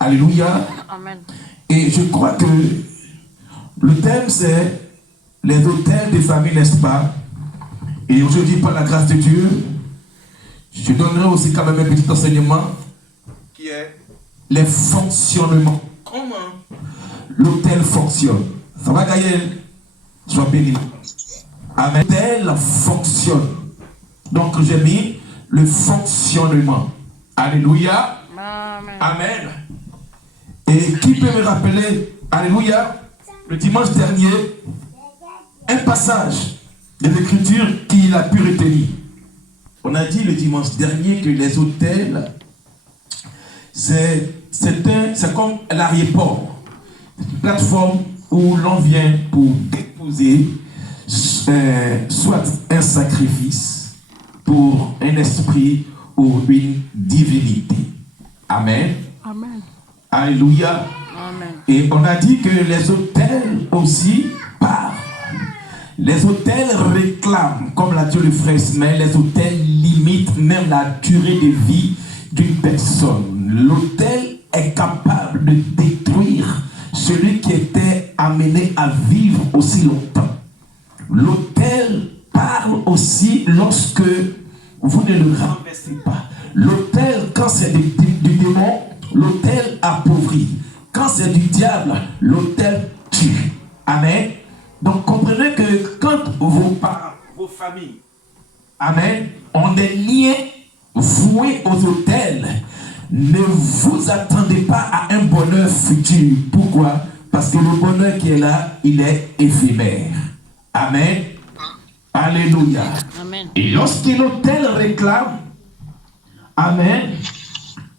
Alléluia. Amen. Et je crois que le thème c'est les autels des familles, n'est-ce pas? Et aujourd'hui, par la grâce de Dieu, je donnerai aussi quand même un petit enseignement qui est les fonctionnements. Comment l'autel fonctionne. Ça va, Gaël? Sois béni. Amen. L'autel fonctionne. Donc j'ai mis le fonctionnement. Alléluia. Amen. Amen. Et qui peut me rappeler, alléluia, le dimanche dernier, un passage de l'écriture qu'il a pu retenir. On a dit le dimanche dernier que les autels, c'est comme l'aéroport, une plateforme où l'on vient pour déposer soit un sacrifice pour un esprit ou une divinité. Amen. Amen. Alléluia. Amen. Et on a dit que les autels aussi parlent. Les autels réclament, comme l'a dit le frère Ismaël, les autels limitent même la durée de vie d'une personne. L'autel est capable de détruire celui qui était amené à vivre aussi longtemps. L'autel parle aussi lorsque vous ne le renversez pas. L'autel, quand c'est du démon, l'autel appauvrit. Quand c'est du diable, l'autel tue. Amen. Donc comprenez que quand vos parents, vos familles, amen, ont des liens voués aux autels, ne vous attendez pas à un bonheur futur. Pourquoi? Parce que le bonheur qui est là, il est éphémère. Amen. Alléluia. Amen. Et lorsque l'autel réclame, amen,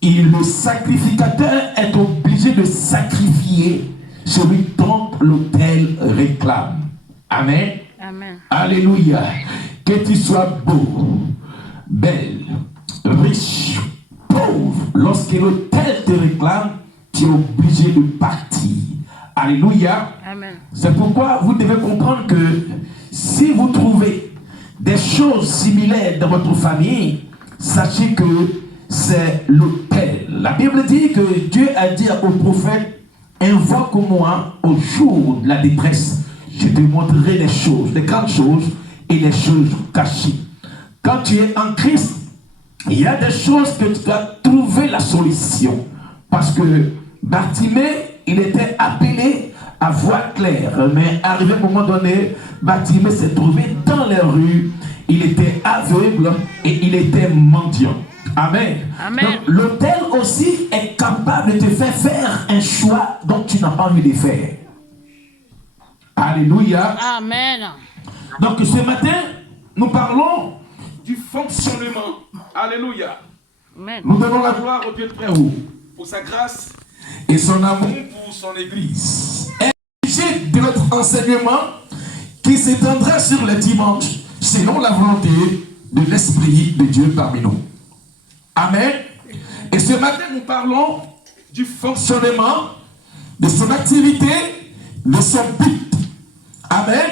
et le sacrificateur est obligé de sacrifier celui dont l'autel réclame. Amen. Amen. Alléluia. Que tu sois beau, belle, riche, pauvre, lorsque l'autel te réclame, tu es obligé de partir. Alléluia. Amen. C'est pourquoi vous devez comprendre que si vous trouvez des choses similaires dans votre famille, sachez que c'est l'autel. La Bible dit que Dieu a dit au prophète: invoque-moi au jour de la détresse. Je te montrerai les choses, les grandes choses et les choses cachées. Quand tu es en Christ, il y a des choses que tu dois trouver la solution. Parce que Bartimée, il était appelé à voir clair. Mais arrivé à un moment donné, Bartimée s'est trouvé dans les rues. Il était aveugle et il était mendiant. Amen. Amen. Donc l'autel aussi est capable de te faire faire un choix dont tu n'as pas envie de faire. Alléluia. Amen. Donc ce matin, nous parlons du fonctionnement. Alléluia. Amen. Nous donnons la gloire au Dieu très haut pour sa grâce et son amour pour son Église. Un sujet de notre enseignement qui s'étendra sur le dimanche selon la volonté de l'Esprit de Dieu parmi nous. Amen. Et ce matin, nous parlons du fonctionnement, de son activité, de son but. Amen.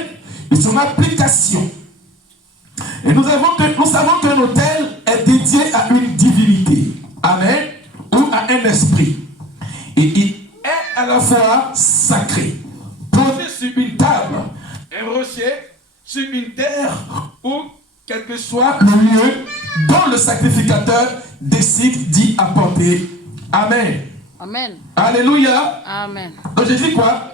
De son application. Et nous savons qu'un autel est dédié à une divinité. Amen. Ou à un esprit. Et il est à la fois sacré. Posé sur une table, un rocher, sur une terre, ou quel que soit le lieu dont le sacrificateur décide d'y apporter. Amen. Amen. Alléluia. Amen. Donc je dis quoi?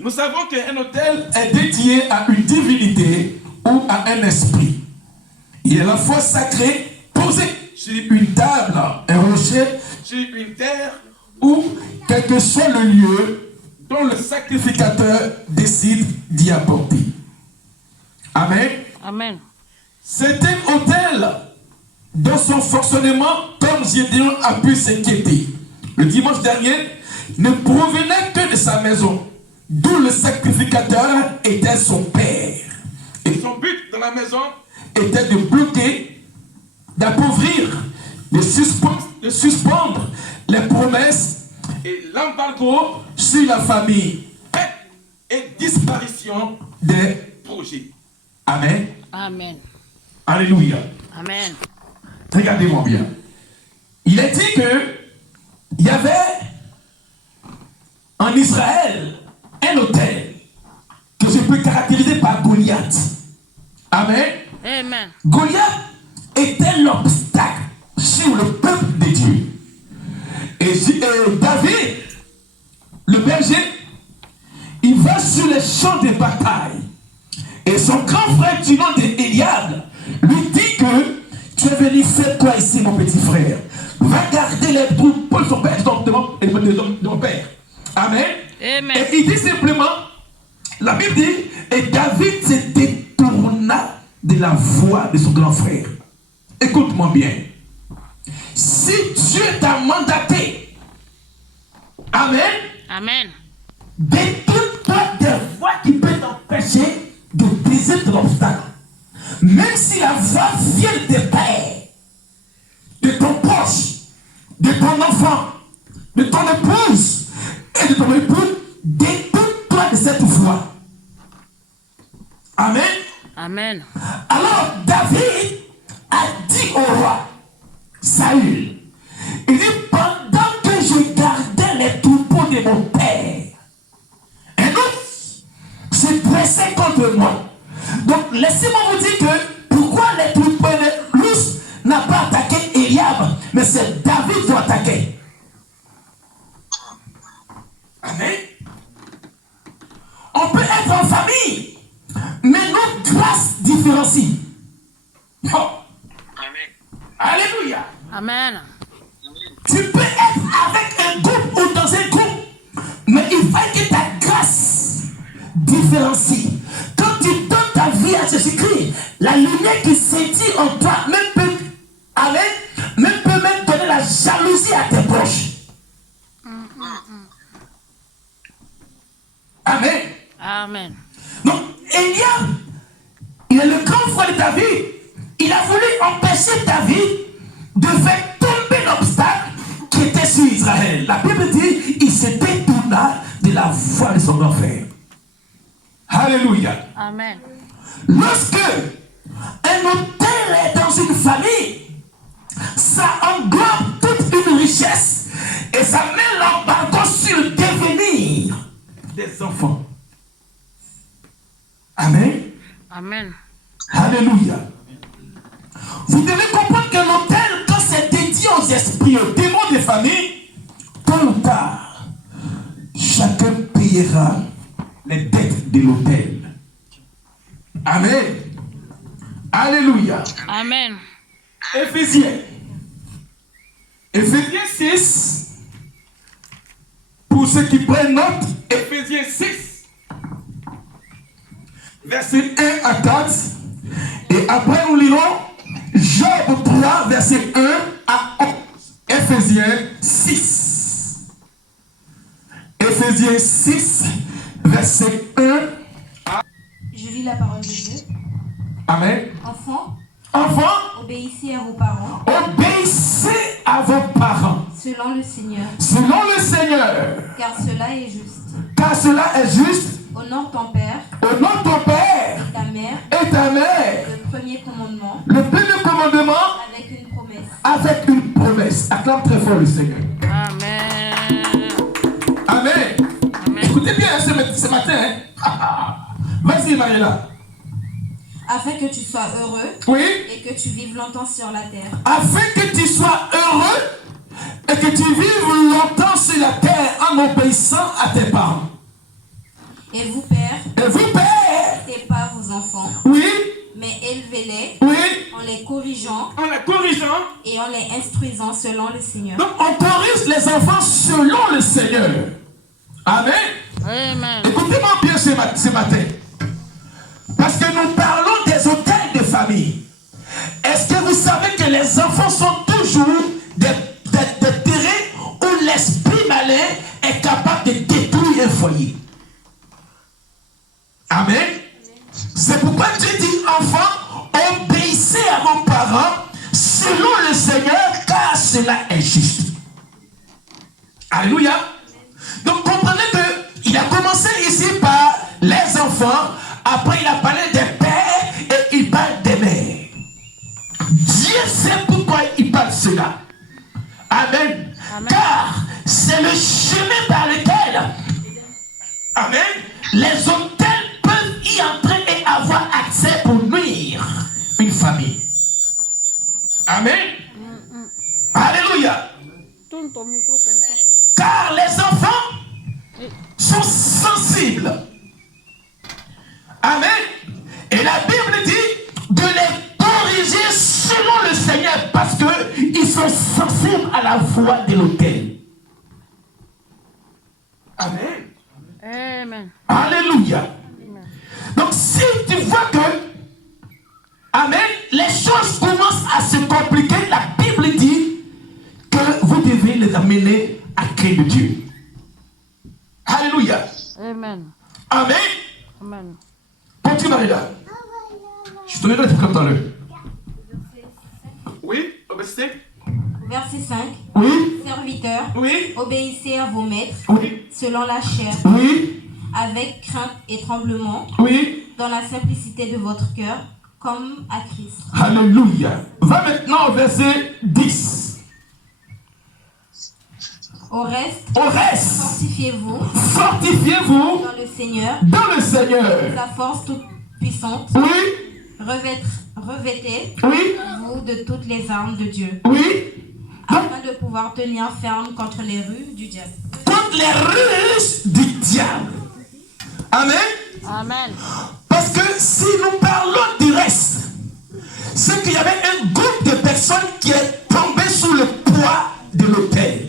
Nous savons qu'un autel est dédié à une divinité ou à un esprit. Il est à la fois sacré, posé sur une table, un rocher, sur une terre, ou quel que soit le lieu dont le sacrificateur décide d'y apporter. Amen. Amen. C'est un autel dans son fonctionnement, comme Gédéon a pu s'inquiéter. Le dimanche dernier, ne provenait que de sa maison, d'où le sacrificateur était son père. Et son but dans la maison était de bloquer, d'appauvrir, de suspendre les promesses et l'embargo sur la famille et disparition des projets. Amen. Amen. Alléluia. Amen. Regardez-moi bien. Il est dit que il y avait en Israël un autel que je peux caractériser par Goliath. Amen. Amen. Goliath était l'obstacle sur le peuple de Dieu. Et David, le berger, il va sur les champs de bataille. Et son grand frère du nom d'Eliab lui dit que tu es venu faire quoi ici, mon petit frère? Va garder les troupeaux de son père, de mon père. Amen. Amen. Et il dit simplement, la Bible dit, et David se détourna de la voie de son grand frère. Écoute-moi bien. Si Dieu t'a mandaté, amen, Amen. détourne-toi des voies qui peuvent t'empêcher de briser ton obstacle. Même si la voie vient de tes pères, de ton proche, de ton enfant, de ton épouse et de ton époux, détourne-toi de cette voie. Amen. Amen. Alors David a dit au roi Saül, il dit, pendant que je gardais les troupeaux de mon père, un ours s'est pressé contre moi. Donc laissez-moi vous dire que pourquoi les troupeaux de l'ours n'a pas attaqué Eliab, mais c'est David qui a attaqué. Amen. On peut être en famille, mais notre grâce différencie. Oh. Amen. Alléluia. Amen. Tu peux être avec un groupe ou dans un groupe, mais il faut que ta grâce différencie. Quand tu donnes ta vie à Jésus-Christ, la lumière qui scintille en toi peut même donner la jalousie à tes proches. Amen. Amen. Donc, Eliab, il est le grand frère de David. Il a voulu empêcher David de faire tomber l'obstacle qui était sur Israël. La Bible dit, il se détourna de la voie de son grand frère. Alléluia. Amen. Lorsque un autel est dans une famille, ça englobe toute une richesse et ça met l'embargo sur le devenir des enfants. Amen. Amen. Alléluia. Vous devez comprendre que l'autel, quand c'est dédié aux esprits, aux démons des familles, tôt ou tard, chacun payera les dettes de l'autel. Amen. Alléluia. Amen. Éphésiens 6. Pour ceux qui prennent note, Éphésiens 6. Verset 1 à 4. Et après nous lirons Job 3, verset 1 à 11. Éphésiens 6. Éphésiens 6, verset 1 à... Je lis la parole de Dieu. Amen. Enfants, obéissez à vos parents. Obéissez à vos parents. Selon le Seigneur. Selon le Seigneur. Car cela est juste. Car cela est juste. Honore ton père. Honore ton père. Et ta mère. Et ta mère. Le premier commandement. Le premier commandement. Avec une promesse. Avec une promesse. Acclame très fort le Seigneur. Amen. Amen. Amen. Écoutez bien ce matin. Hein? Vas-y, Mariela. Afin que tu sois heureux. Oui. Et que tu vives longtemps sur la terre. Afin que tu sois heureux et que tu vives longtemps sur la terre en obéissant à tes parents. Et vous, pères. Et vous, pères. N'écoutez pas vos enfants. Oui. Mais élevez-les. Oui. En les corrigeant. En les corrigeant. Et en les instruisant selon le Seigneur. Donc on corrige les enfants selon le Seigneur. Amen. Amen. Écoutez-moi bien ce matin. Parce que nous parlons des hôtels de famille. Est-ce que vous savez que les enfants sont toujours des terrains où l'esprit malin est capable de détruire un foyer? Amen. C'est pourquoi Dieu dit, enfants, obéissez à vos parents selon le Seigneur, car cela est juste. Alléluia. Donc comprenez qu'il a commencé ici par les enfants, après il a parlé des pères et il parle des mères. Dieu sait pourquoi il parle cela. Amen. Amen. Car c'est le chemin par lequel Amen. Les autels peuvent y entrer et avoir accès pour nuire une famille. Amen. Alléluia. Tourne ton micro comme ça. Car les enfants sont sensibles. Amen. Et la Bible dit de les corriger selon le Seigneur parce qu'ils sont sensibles à la voix de l'autel. Amen. Amen. Alléluia. Amen. Donc si tu vois que, amen, les choses commencent à se compliquer, la Bible dit que vous devez les amener à craindre de Dieu. Alléluia. Amen. Amen. Amen. Continue Marie-là. Je te donnerai comme dans le. Oui, au verset. Verset 5. Oui. Serviteurs, Oui. obéissez à vos maîtres Oui. selon la chair, Oui. avec crainte et tremblement, Oui. dans la simplicité de votre cœur, comme à Christ. Alléluia. Va maintenant au verset 10. Au reste, Fortifiez-vous dans le Seigneur, Seigneur. sa force toute puissante. Oui. Revêtez-vous de toutes les armes de Dieu, Oui. afin de pouvoir tenir ferme contre les ruses du diable. Toutes les ruses du diable. Amen. Amen. Parce que si nous parlons du reste, c'est qu'il y avait un groupe de personnes qui est tombé sous le poids de l'autel.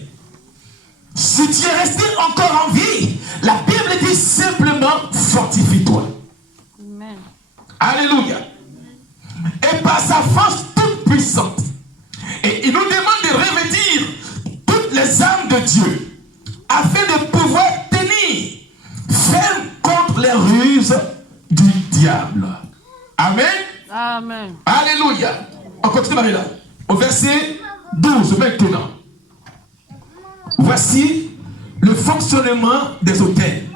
Si tu es resté encore en vie, la Bible dit simplement fortifie-toi. Amen. Alléluia. Et par sa force toute puissante. Et il nous demande de revêtir toutes les armes de Dieu afin de pouvoir tenir ferme contre les ruses du diable. Amen. Amen. Alléluia. On continue Marie-là. Au verset 12 maintenant. Voici le fonctionnement des autels.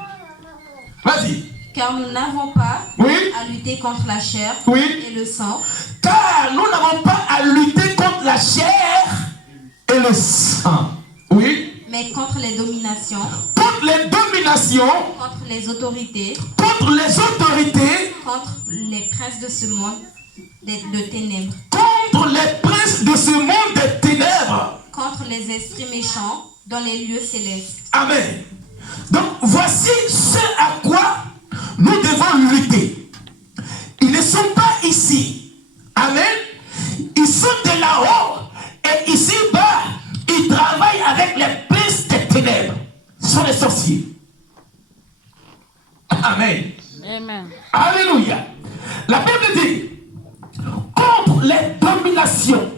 Vas-y. Car nous n'avons pas Oui. à lutter contre la chair Oui. et le sang, Car nous n'avons pas à lutter contre la chair et le sang. Oui. mais contre les dominations, Contre les dominations, contre les autorités, contre les autorités, contre les princes de ce monde de ténèbres, contre les princes de ce monde des ténèbres. contre les esprits méchants dans les lieux célestes. Amen. Donc voici ce à quoi nous devons lutter. Ils ne sont pas ici. Amen. Ils sont de là-haut. Et ici-bas, ils travaillent avec les princes des ténèbres. Ce sont les sorciers. Amen. Amen. Alléluia. La Bible dit, contre les dominations,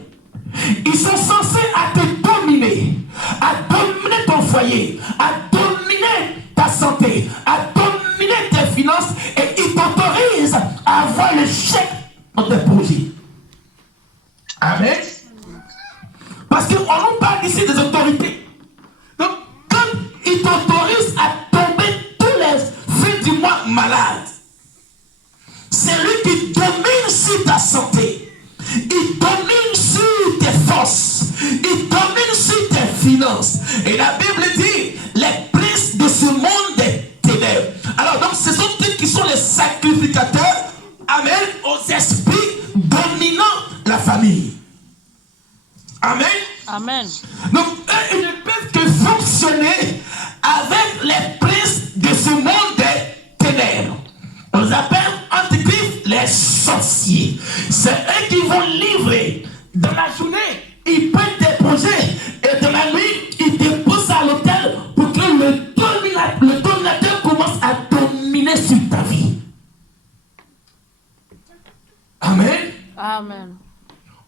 ils sont censés à te dominer, à dominer ton foyer, à dominer ta santé, à dominer tes finances, et ils t'autorisent à avoir le chèque dans tes projets. Amen. Parce qu'on nous parle ici des autorités. Donc, quand ils t'autorisent à tomber tous les fins du mois malades, c'est lui qui domine sur ta santé. Il domine sur tes forces. Il domine sur tes finances. Et la Bible dit, les princes de ce monde des ténèbres. Alors donc, ce sont eux qui sont les sacrificateurs, amen, aux esprits dominant la famille. Amen. Amen. Donc, eux, ils ne peuvent que fonctionner avec les princes de ce monde des ténèbres. On les appelle antichrist les sorciers. C'est eux qui vont livrer. Dans la journée, ils prennent des projets. Et dans la nuit, ils déposent à l'hôtel pour que le dominateur commence à dominer sur ta vie. Amen. Amen.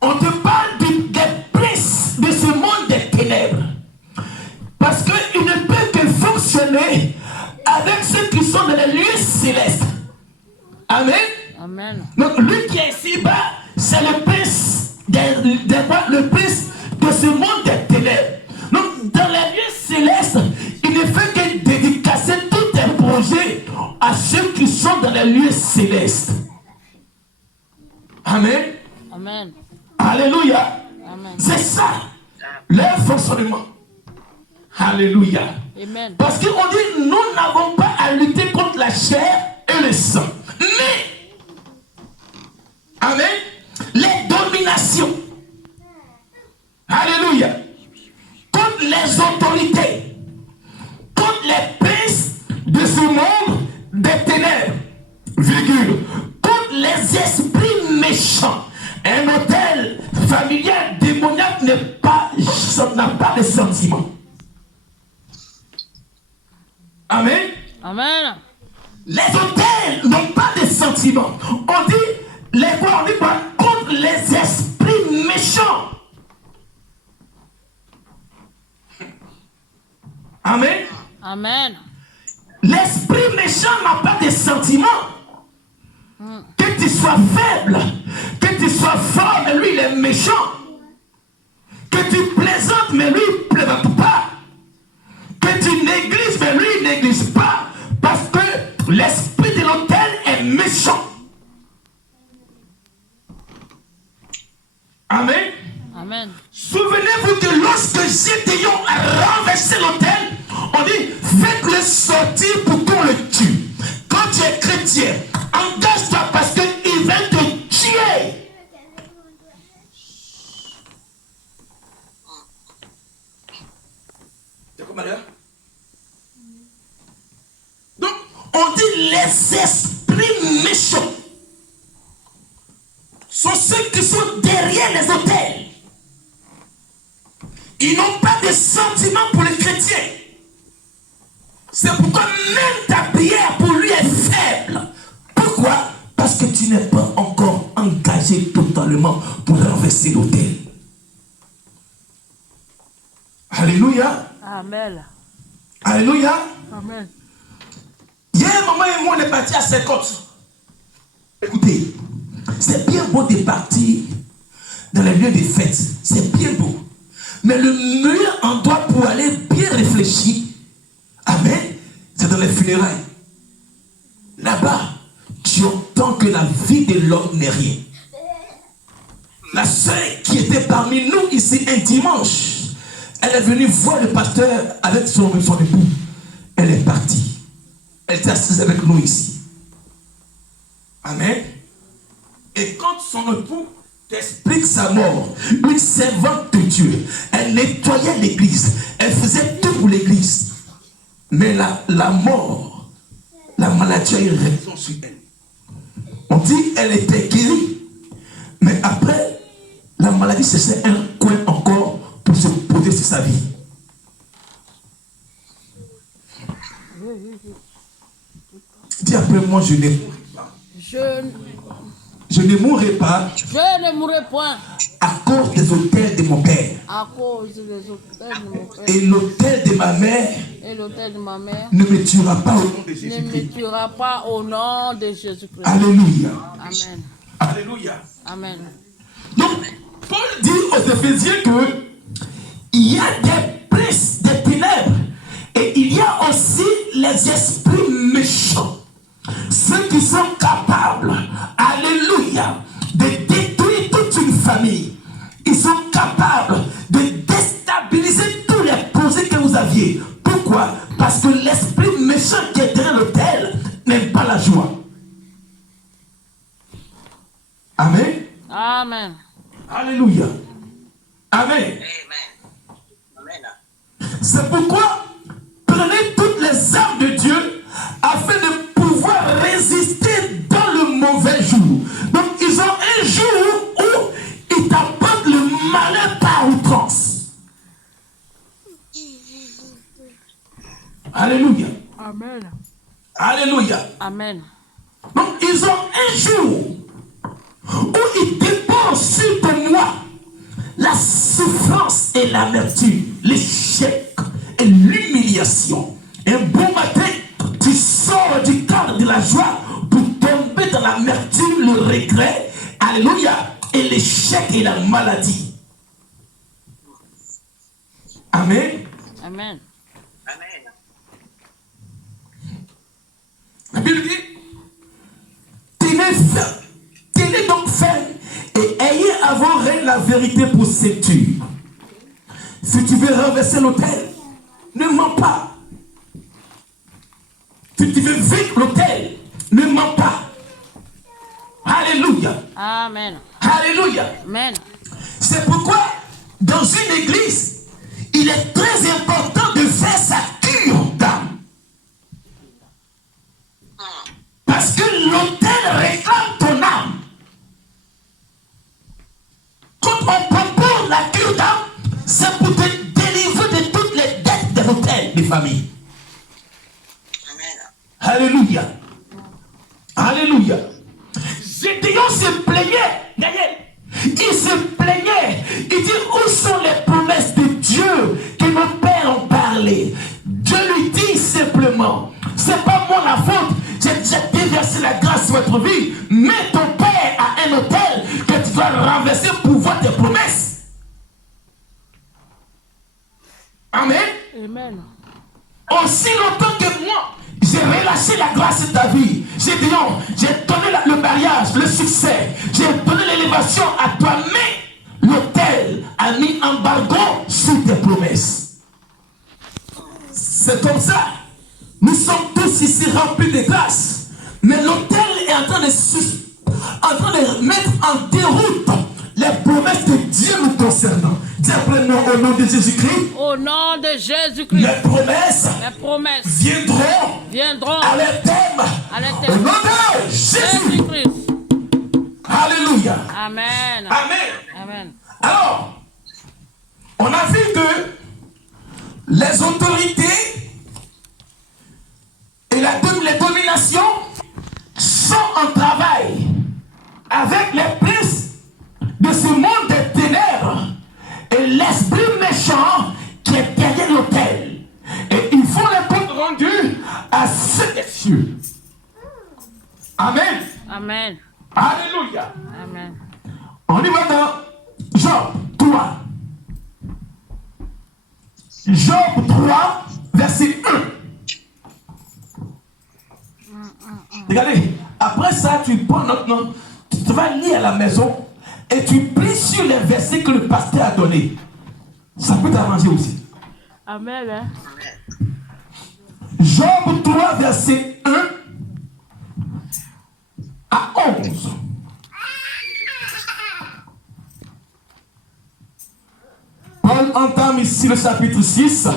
On te parle des princes de ce monde des ténèbres. Parce qu'ils ne peuvent que fonctionner avec ceux qui sont dans les lieux célestes. Amen. Amen. Donc lui qui est ici-bas, c'est le prince le prince de ce monde des ténèbres. Donc dans les lieux célestes, il ne fait que dédicacer tous tes projets à ceux qui sont dans les lieux célestes. Amen. Amen. Alléluia. Amen. C'est ça, leur fonctionnement. Alléluia. Amen. Parce qu'on dit, nous n'avons pas à lutter contre la chair et le sang. Mais, amen, les dominations, alléluia, contre les autorités, contre les princes de ce monde des ténèbres, virgule, contre les esprits méchants. Un hôtel familial démoniaque n'a pas de sentiments. Amen. Amen. Les hôtels n'ont pas de sentiments. On dit quoi contre les esprits méchants. Amen. Amen. L'esprit méchant n'a pas de sentiments. Que tu sois faible, que tu sois fort, mais lui il est méchant. Que tu plaisantes, mais lui il ne plaisante pas. Que tu négliges, mais lui il ne néglige pas. Parce que l'esprit de l'autel est méchant. Amen. Amen. Souvenez-vous que lorsque Gédéon a renversé l'autel, on dit faites-le sortir pour qu'on le tue. Quand tu es chrétien, engage-toi parce qu'il va te tuer. D'accord, Maria? Donc, on dit les esprits méchants sont ceux qui sont derrière les autels. Ils n'ont pas de sentiments pour les chrétiens. C'est pourquoi même ta prière pour lui est faible. Pourquoi? Parce que tu n'es pas encore engagé totalement pour renverser l'autel. Alléluia. Amen. Alléluia. Amen. Il y a un moment où on est parti à 50. Écoutez, c'est bien beau de partir dans les lieux des fêtes. C'est bien beau. Mais le meilleur endroit pour aller bien réfléchir, amen, c'est dans les funérailles. Là-bas, tu entends que la vie de l'homme n'est rien. La sœur qui était parmi nous ici un dimanche, elle est venue voir le pasteur avec son époux. Elle est partie. Elle était assise avec nous ici. Amen. Et quand son époux t'explique sa mort, une servante de Dieu, elle nettoyait l'église, elle faisait tout pour l'église. Mais la mort, la maladie a eu raison sur elle. On dit qu'elle était guérie. Mais après, la maladie c'est un coin encore pour se poser sur sa vie. Dis après moi, je ne mourrai pas. Je ne mourrai pas. Je ne mourrai point. À cause des autels de mon père. À cause des autels de mon père. Et l'autel de ma mère. Et l'autel de ma mère. Ne me tuera pas au nom de Jésus-Christ. Ne me tuera pas au nom de Jésus-Christ. Alléluia. Amen. Alléluia. Amen. Donc, Paul dit aux Éphésiens que il y a des princes des ténèbres et il y a aussi les esprits méchants. Ceux qui sont capables, alléluia, de détruire toute une famille. Ils sont capables de déstabiliser tous les projets que vous aviez. Pourquoi? Parce que l'esprit méchant qui est derrière l'autel n'aime pas la joie. Amen. Amen. Alléluia. Amen. C'est pourquoi prenez toutes les armes de Dieu afin de pouvoir résister dans le mauvais jour. Donc ils ont un jour où ils t'apportent le malheur par outrance. Alléluia. Amen. Alléluia. Amen. Donc ils ont un jour où ils dépensent sur moi la souffrance et l'amertume, l'échec et l'humiliation. Un bon matin, tu sors du cadre de la joie pour tomber dans l'amertume, le regret, alléluia, et l'échec et la maladie. Amen. Amen. La Bible dit, tenez donc ferme et ayez avant rien la vérité pour ceinture. Si tu veux renverser l'autel, pas. Tu veux vivre l'autel, ne mens pas. Alléluia. Amen. Alléluia. Amen. C'est pourquoi, dans une église, il est très important de faire sa cure d'âme. Parce que l'autel réclame ton âme. Quand on propose la cure d'âme, c'est pour te délivrer de toutes les dettes des hôtels des familles. Alléluia. Alléluia. Gédéon se plaignait, Daniel. Il se plaignait. Il dit, où sont les promesses de Dieu que nos pères ont parlé? Dieu lui dit simplement, c'est pas moi la faute. J'ai déjà déversé la grâce sur votre vie. Mais ton père a un hôtel que tu dois renverser pour voir tes promesses. Amen. Amen. Aussi longtemps que moi, j'ai relâché la grâce de ta vie. J'ai dit non, j'ai donné le mariage, le succès. J'ai donné l'élévation à toi, mais l'autel a mis embargo sur tes promesses. C'est comme ça. Nous sommes tous ici remplis de grâce. Mais l'autel est en train de mettre en déroute les promesses de Dieu nous concernant. Dis après nous au nom de Jésus-Christ. Au nom de Jésus-Christ. Les promesses viendront à leur terme. Au nom de Jésus-Christ. Alléluia. Amen. Amen. Amen. Alors, on a vu que les autorités et les dominations sont en travail avec les princes de ce monde des ténèbres et l'esprit méchant qui est derrière l'autel. Et ils font les comptes rendus à ceux des cieux. Amen. Amen. Alléluia. Amen. On y va dans Job 3. Job 3, verset 1. Regardez, après ça, tu prends notre nom, tu vas lire à la maison et tu pries sur les versets que le pasteur a donnés. Ça peut t'arranger aussi. Amen. Hein? Job 3, verset 1 à 11. Paul entame ici le chapitre 6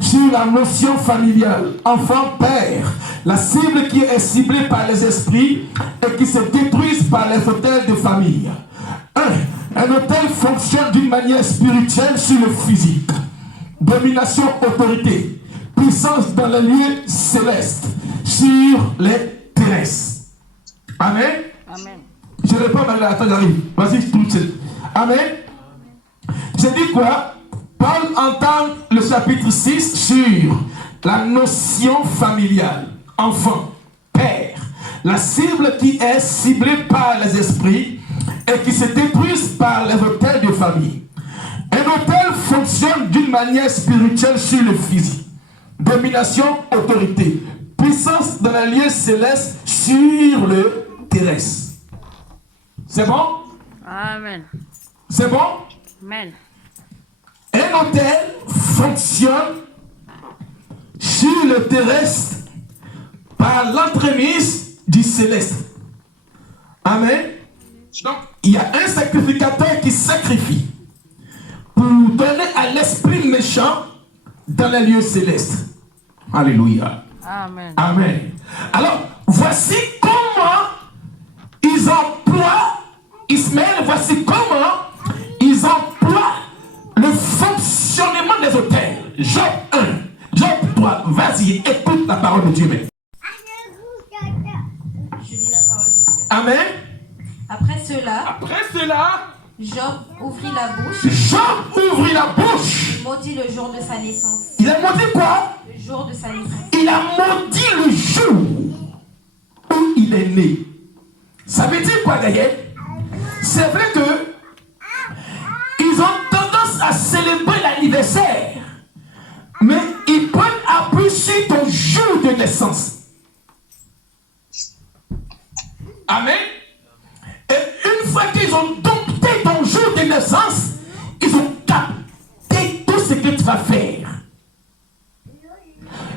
sur la notion familiale. Enfant, père, la cible qui est ciblée par les esprits et qui se détruisent par les autels de famille. Un autel fonctionne d'une manière spirituelle sur le physique. Domination, autorité, puissance dans les lieux célestes, sur les terrestres. Amen. Amen. Je réponds maintenant, attends, j'arrive. Vas-y, tout de suite. Amen. J'ai dit quoi? Paul entame le chapitre 6 sur la notion familiale. Enfant, père, la cible qui est ciblée par les esprits et qui se détruisent par les autels de famille. Un autel fonctionne d'une manière spirituelle sur le physique. Domination, autorité, puissance dans la lieu céleste sur le terrestre. C'est bon? Amen. C'est bon? Amen. Un autel fonctionne sur le terrestre par l'entremise du céleste. Amen. Donc, il y a un sacrificateur qui sacrifie pour donner à l'esprit méchant dans les lieux célestes. Alléluia. Amen. Amen. Alors, voici comment ils emploient, Ismaël, voici comment ils emploient le fonctionnement des autels. Job 1, Job 3, vas-y, écoute la parole de Dieu. Je lis la parole de Dieu. Amen. Après cela, Job ouvrit la bouche. ouvrit la bouche. Il maudit le jour de sa naissance. Il a maudit quoi? Le jour de sa naissance. Il a maudit le jour où il est né. Ça veut dire quoi d'ailleurs? C'est vrai que ils ont tendance à célébrer l'anniversaire, mais ils prennent appui sur ton jour de naissance. Amen. Et une fois qu'ils ont dompté ton jour de naissance, ils ont capté tout ce que tu vas faire.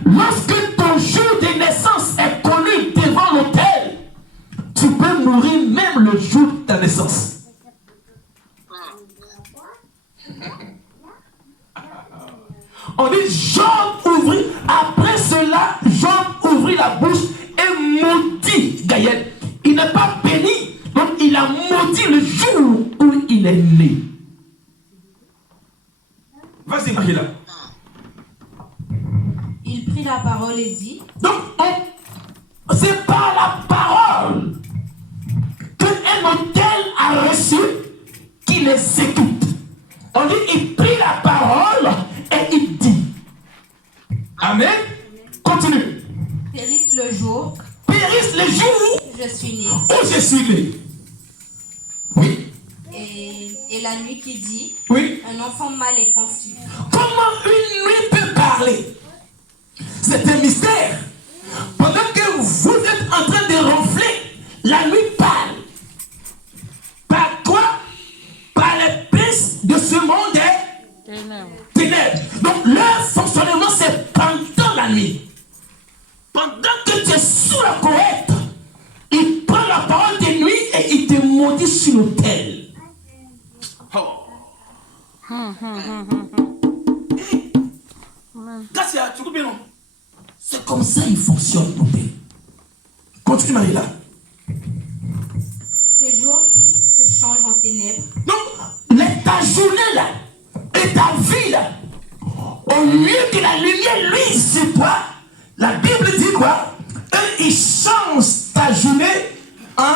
Lorsque ton jour de naissance est connu devant l'autel, tu peux mourir même le jour de ta naissance. On dit Job ouvrit. Après cela, Job ouvrit la bouche et maudit Gaël. Il n'est pas béni, donc il a maudit le jour où il est né. Vas-y, Marie-là. Il prit la parole et dit. Donc, c'est par la parole qu'un autel a reçu qu'il exécute. On dit, il prit la parole et il dit. Amen. Continue. Périsse le jour. Périsse le jour où je suis né. Où je suis né. Oui. Et la nuit qui dit. Oui. Un enfant mâle est conçu. Comment une nuit peut parler? C'est un mystère. Pendant que vous êtes en train de ronfler, la nuit parle. Par quoi? Par les princes de ce monde est ténèbres. Donc leur fonctionnement c'est pendant la nuit. Pendant que tu es sous la couette, il prend la parole de nuit et il te maudit sur l'autel. C'est comme ça il fonctionne, l'autel. Continue, Marie-là. Ce jour qui se change en ténèbres. Donc, ta journée là, et ta vie là, au lieu que la lumière luise sur toi, la Bible dit quoi? Il change ta journée en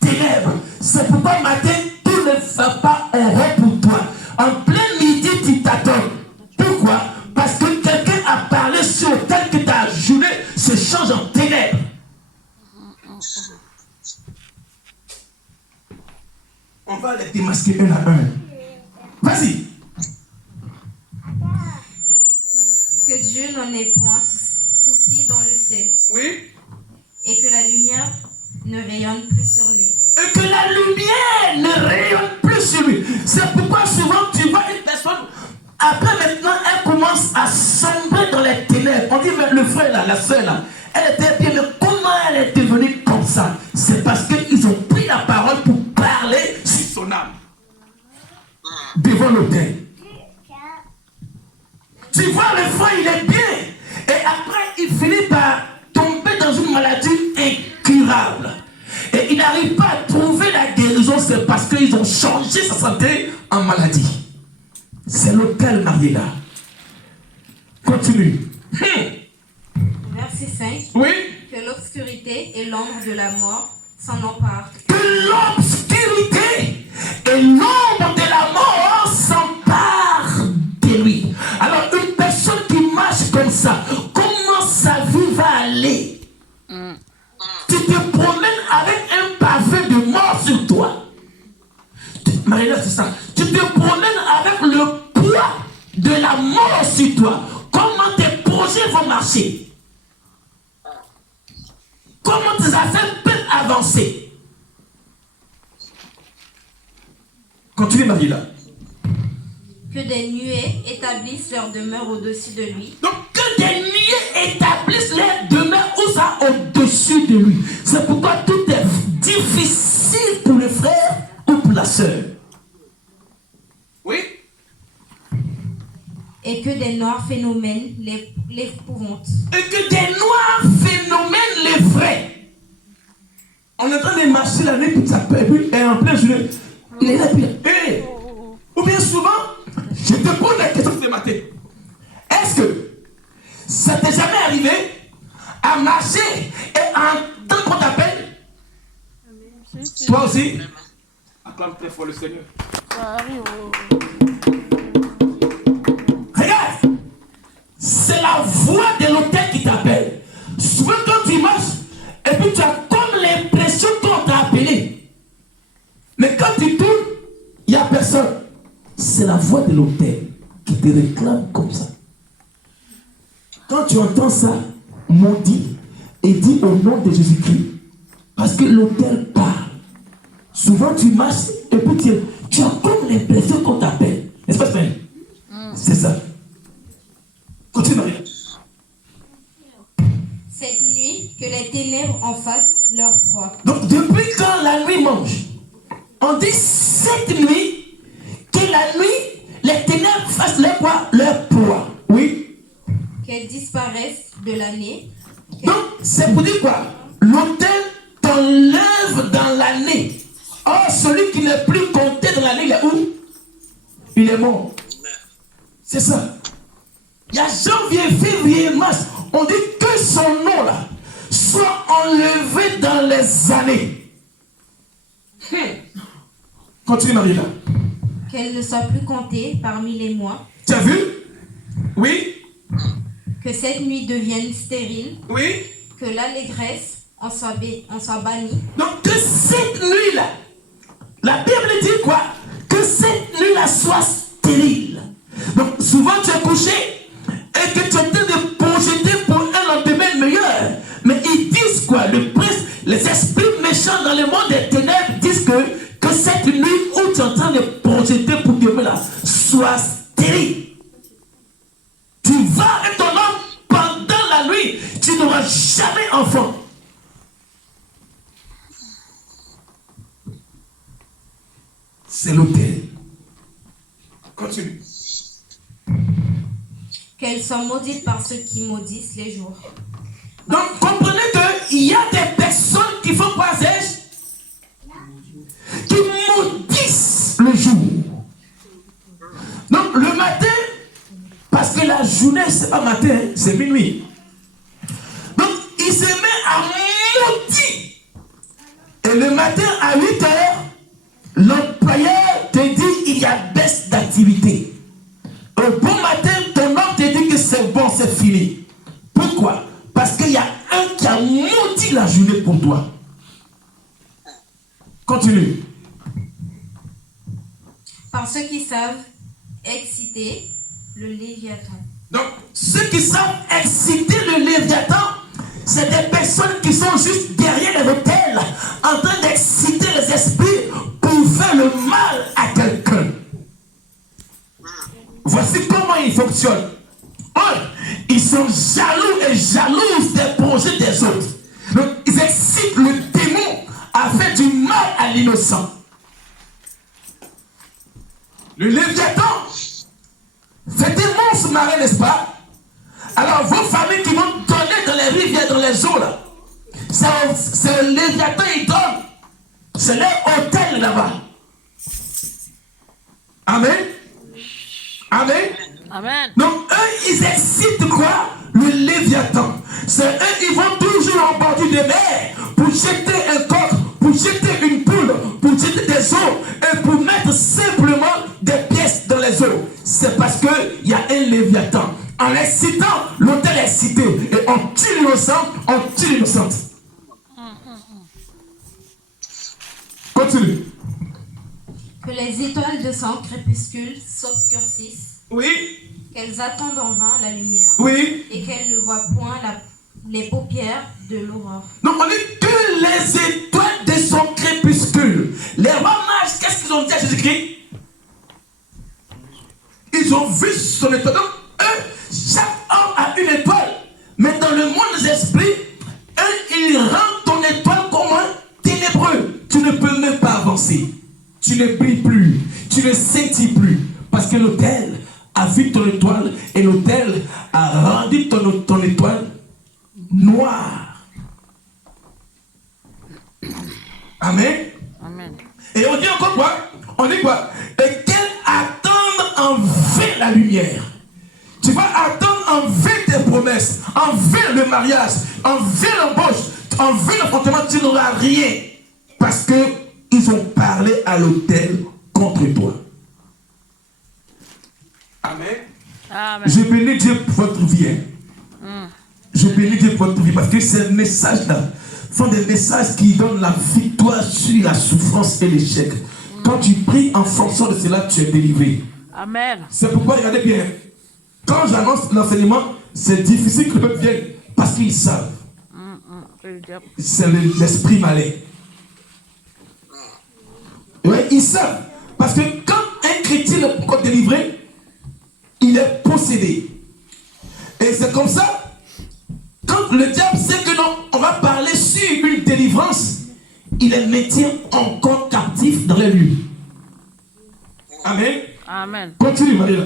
ténèbres. C'est pourquoi matin, tout ne va pas heureux pour toi. En plein midi, tu t'attends. Pourquoi? Parce que quelqu'un a parlé sur tel que ta journée se change en ténèbres. On va les démasquer un à un. Vas-y. Que Dieu n'en ait point souci dans le ciel. Oui. Et que la lumière ne rayonne plus sur lui. Et que la lumière ne rayonne plus sur lui. C'est pourquoi souvent tu vois une personne, après maintenant elle commence à sombrer dans les ténèbres. On dit mais le frère là, la soeur là, elle était bien, mais comment elle est devenue comme ça? C'est parce qu'ils ont pris la parole pour parler sur son âme. Devant l'autel. Tu vois, le frère, il est bien. Et après, il finit par tomber dans une maladie incurable. Et il n'arrive pas à trouver la guérison. C'est parce qu'ils ont changé sa santé en maladie. C'est l'autel, Mariela. Continue. Verset 5. Oui. Que l'obscurité et l'ombre de la mort s'en emparent. Que l'obscurité et l'ombre de la mort s'emparent de lui. Alors une personne qui marche comme ça, comment sa vie va aller? Tu te promènes avec un pavé de mort sur toi. Marie-là, c'est ça. Tu te promènes avec le poids de la mort sur toi. Comment tes projets vont marcher? Comment tes affaires peuvent avancer? Continue, Marie-là. Que des nuées établissent leur demeure au-dessus de lui. Donc, que des nuées établissent leur demeure où ça au-dessus de lui. C'est pourquoi tout est difficile pour le frère ou pour la sœur. Oui. Et que des noirs phénomènes l'épouvantent. Et que des noirs phénomènes l'effraient. On est en train de marcher la nuit, puis ça peut, et en plein journée, il est là, puis hey. Ou bien souvent, je te pose la question ce matin. Est-ce que ça t'est jamais arrivé à marcher et en tant qu'on t'appelle? Toi aussi? Acclame très fort le Seigneur. Regarde, c'est la voix de l'autel qui t'appelle. Souvent quand tu marches, et puis tu as comme l'impression qu'on t'a appelé. Mais quand tu tournes, il n'y a personne. C'est la voix de l'autel qui te réclame comme ça. Quand tu entends ça, maudit et dis au nom de Jésus-Christ. Parce que l'autel parle. Souvent tu marches et puis tu as comme l'impression qu'on t'appelle. N'est-ce pas, frère? C'est ça. Continue, Marie. que les ténèbres en fassent leur proie. Donc depuis quand la nuit mange, on dit cette nuit que la nuit, les ténèbres fassent leur quoi? Leur proie. Oui. Qu'elles disparaissent de l'année. Donc c'est pour dire quoi? L'autel t'enlève dans l'année. Or celui qui n'est plus compté dans l'année, il est où? Il est mort. C'est ça. Il y a janvier, février, mars. On dit que son nom là soit enlevé dans les années. Continue Marie-là. Qu'elles ne soient plus comptées parmi les mois. Tu as vu? Oui. Que cette nuit devienne stérile. Oui. Que l'allégresse en soit bannie. Donc que cette nuit-là, la Bible dit quoi? Que cette nuit-là soit stérile. Donc souvent tu es couché et que tu es en train de projeter pour un lendemain meilleur. Mais ils disent quoi? Le prince, les esprits méchants dans le monde des ténèbres disent que cette nuit où tu es en train de projeter pour demain là soit stérile. Tu vas être ton homme pendant la nuit, tu n'auras jamais enfant. C'est l'autel. Continue. Qu'elles soient maudites par ceux qui maudissent les jours. Donc, comprenez qu'il y a des personnes qui font quoi, Serge? Qui maudissent le jour. Donc, le matin, parce que la journée, c'est pas matin, c'est minuit. Donc, il se met à maudire. Et le matin, à 8 heures, l'employeur te dit il y a baisse d'activité. Au bon matin, ton homme te dit que c'est bon, c'est fini. Pourquoi? Parce qu'il y a un qui a maudit la journée pour toi. Continue. Par ceux qui savent exciter le Léviathan. Donc, ceux qui savent exciter le Léviathan, c'est des personnes qui sont juste derrière l'autel, en train d'exciter les esprits pour faire le mal à quelqu'un. Voici comment ils fonctionnent. Ils sont jaloux et jalouses des projets des autres. Donc, ils excitent le démon à faire du mal à l'innocent. Le Léviathan, c'est des monstres marins, n'est-ce pas? Alors, vos familles qui vont donner dans les rivières, dans les eaux, là, c'est le Léviathan, ils donnent. C'est leur hôtel là-bas. Amen. Amen. Amen. Donc, eux, ils excitent quoi? Le Léviathan. C'est eux, ils vont toujours en bordure de mer pour jeter un coq, pour jeter une poule, pour jeter des os et pour mettre simplement des pièces dans les eaux. C'est parce qu'il y a un Léviathan. En excitant, l'autel est excité. Et on tue l'innocent, on tue l'innocente. Continue. Que les étoiles de son crépuscule s'obscurcissent. Oui. Qu'elles attendent en vain la lumière. Oui. Et qu'elles ne voient point les paupières de l'aurore. Donc on dit que les étoiles de son crépuscule. Les rois mages, qu'est-ce qu'ils ont dit à Jésus-Christ? Ils ont vu son étoile. Donc eux, chaque homme a une étoile. Mais dans le monde des esprits, eux, ils rendent ton étoile comme un ténébreux. Tu ne peux même pas avancer. Tu ne brilles plus. Tu ne scintilles plus. Parce que l'autel a vu ton étoile et l'autel a rendu ton étoile noire. Amen. Amen. Et on dit encore quoi? On dit quoi? Et qu'elle attende en vain la lumière. Tu vas attendre en vain tes promesses, en vain le mariage, en vain l'embauche, en vain l'affrontement, tu n'auras rien. Parce qu'ils ont parlé à l'autel contre toi. Amen. Amen. Je bénis Dieu pour votre vie. Je bénis Dieu pour votre vie parce que ces messages-là sont des messages qui donnent la victoire sur la souffrance et l'échec. Quand tu pries en fonction de cela, tu es délivré. Amen. C'est pourquoi, regardez bien, quand j'annonce l'enseignement, c'est difficile que le peuple vienne parce qu'ils savent. C'est l'esprit malin. Oui, ils savent. Parce que quand un chrétien n'est pas délivré, il est possédé. Et c'est comme ça, quand le diable sait que non, on va délivrance, il les maintient encore captifs dans les lieux. Amen. Amen. Continue, Marie.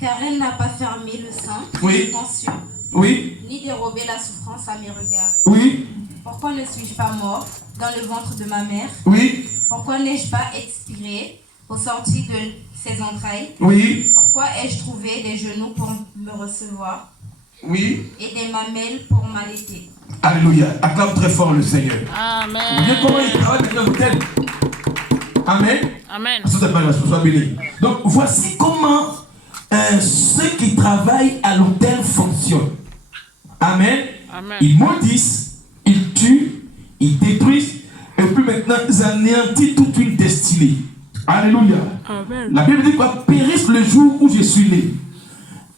Car elle n'a pas fermé le sein Oui. de tension, Oui, ni dérobé la souffrance à mes regards. oui, Pourquoi ne suis-je pas mort dans le ventre de ma mère? oui, Pourquoi n'ai-je pas expiré au sortir de ses entrailles? oui, Pourquoi ai-je trouvé des genoux pour me recevoir oui. et des mamelles pour m'allaiter? Alléluia. Acclame très fort le Seigneur. Amen. Vous voyez comment il travaille avec l'autel. Amen. Amen. Ça, c'est pas la chose, sois béni. Donc, voici comment ceux qui travaillent à l'autel fonctionnent. Amen. Amen. Ils maudissent, ils tuent, ils détruisent, et puis maintenant, ils anéantissent toute une destinée. Alléluia. Amen. La Bible dit quoi? Périsse le jour où je suis né.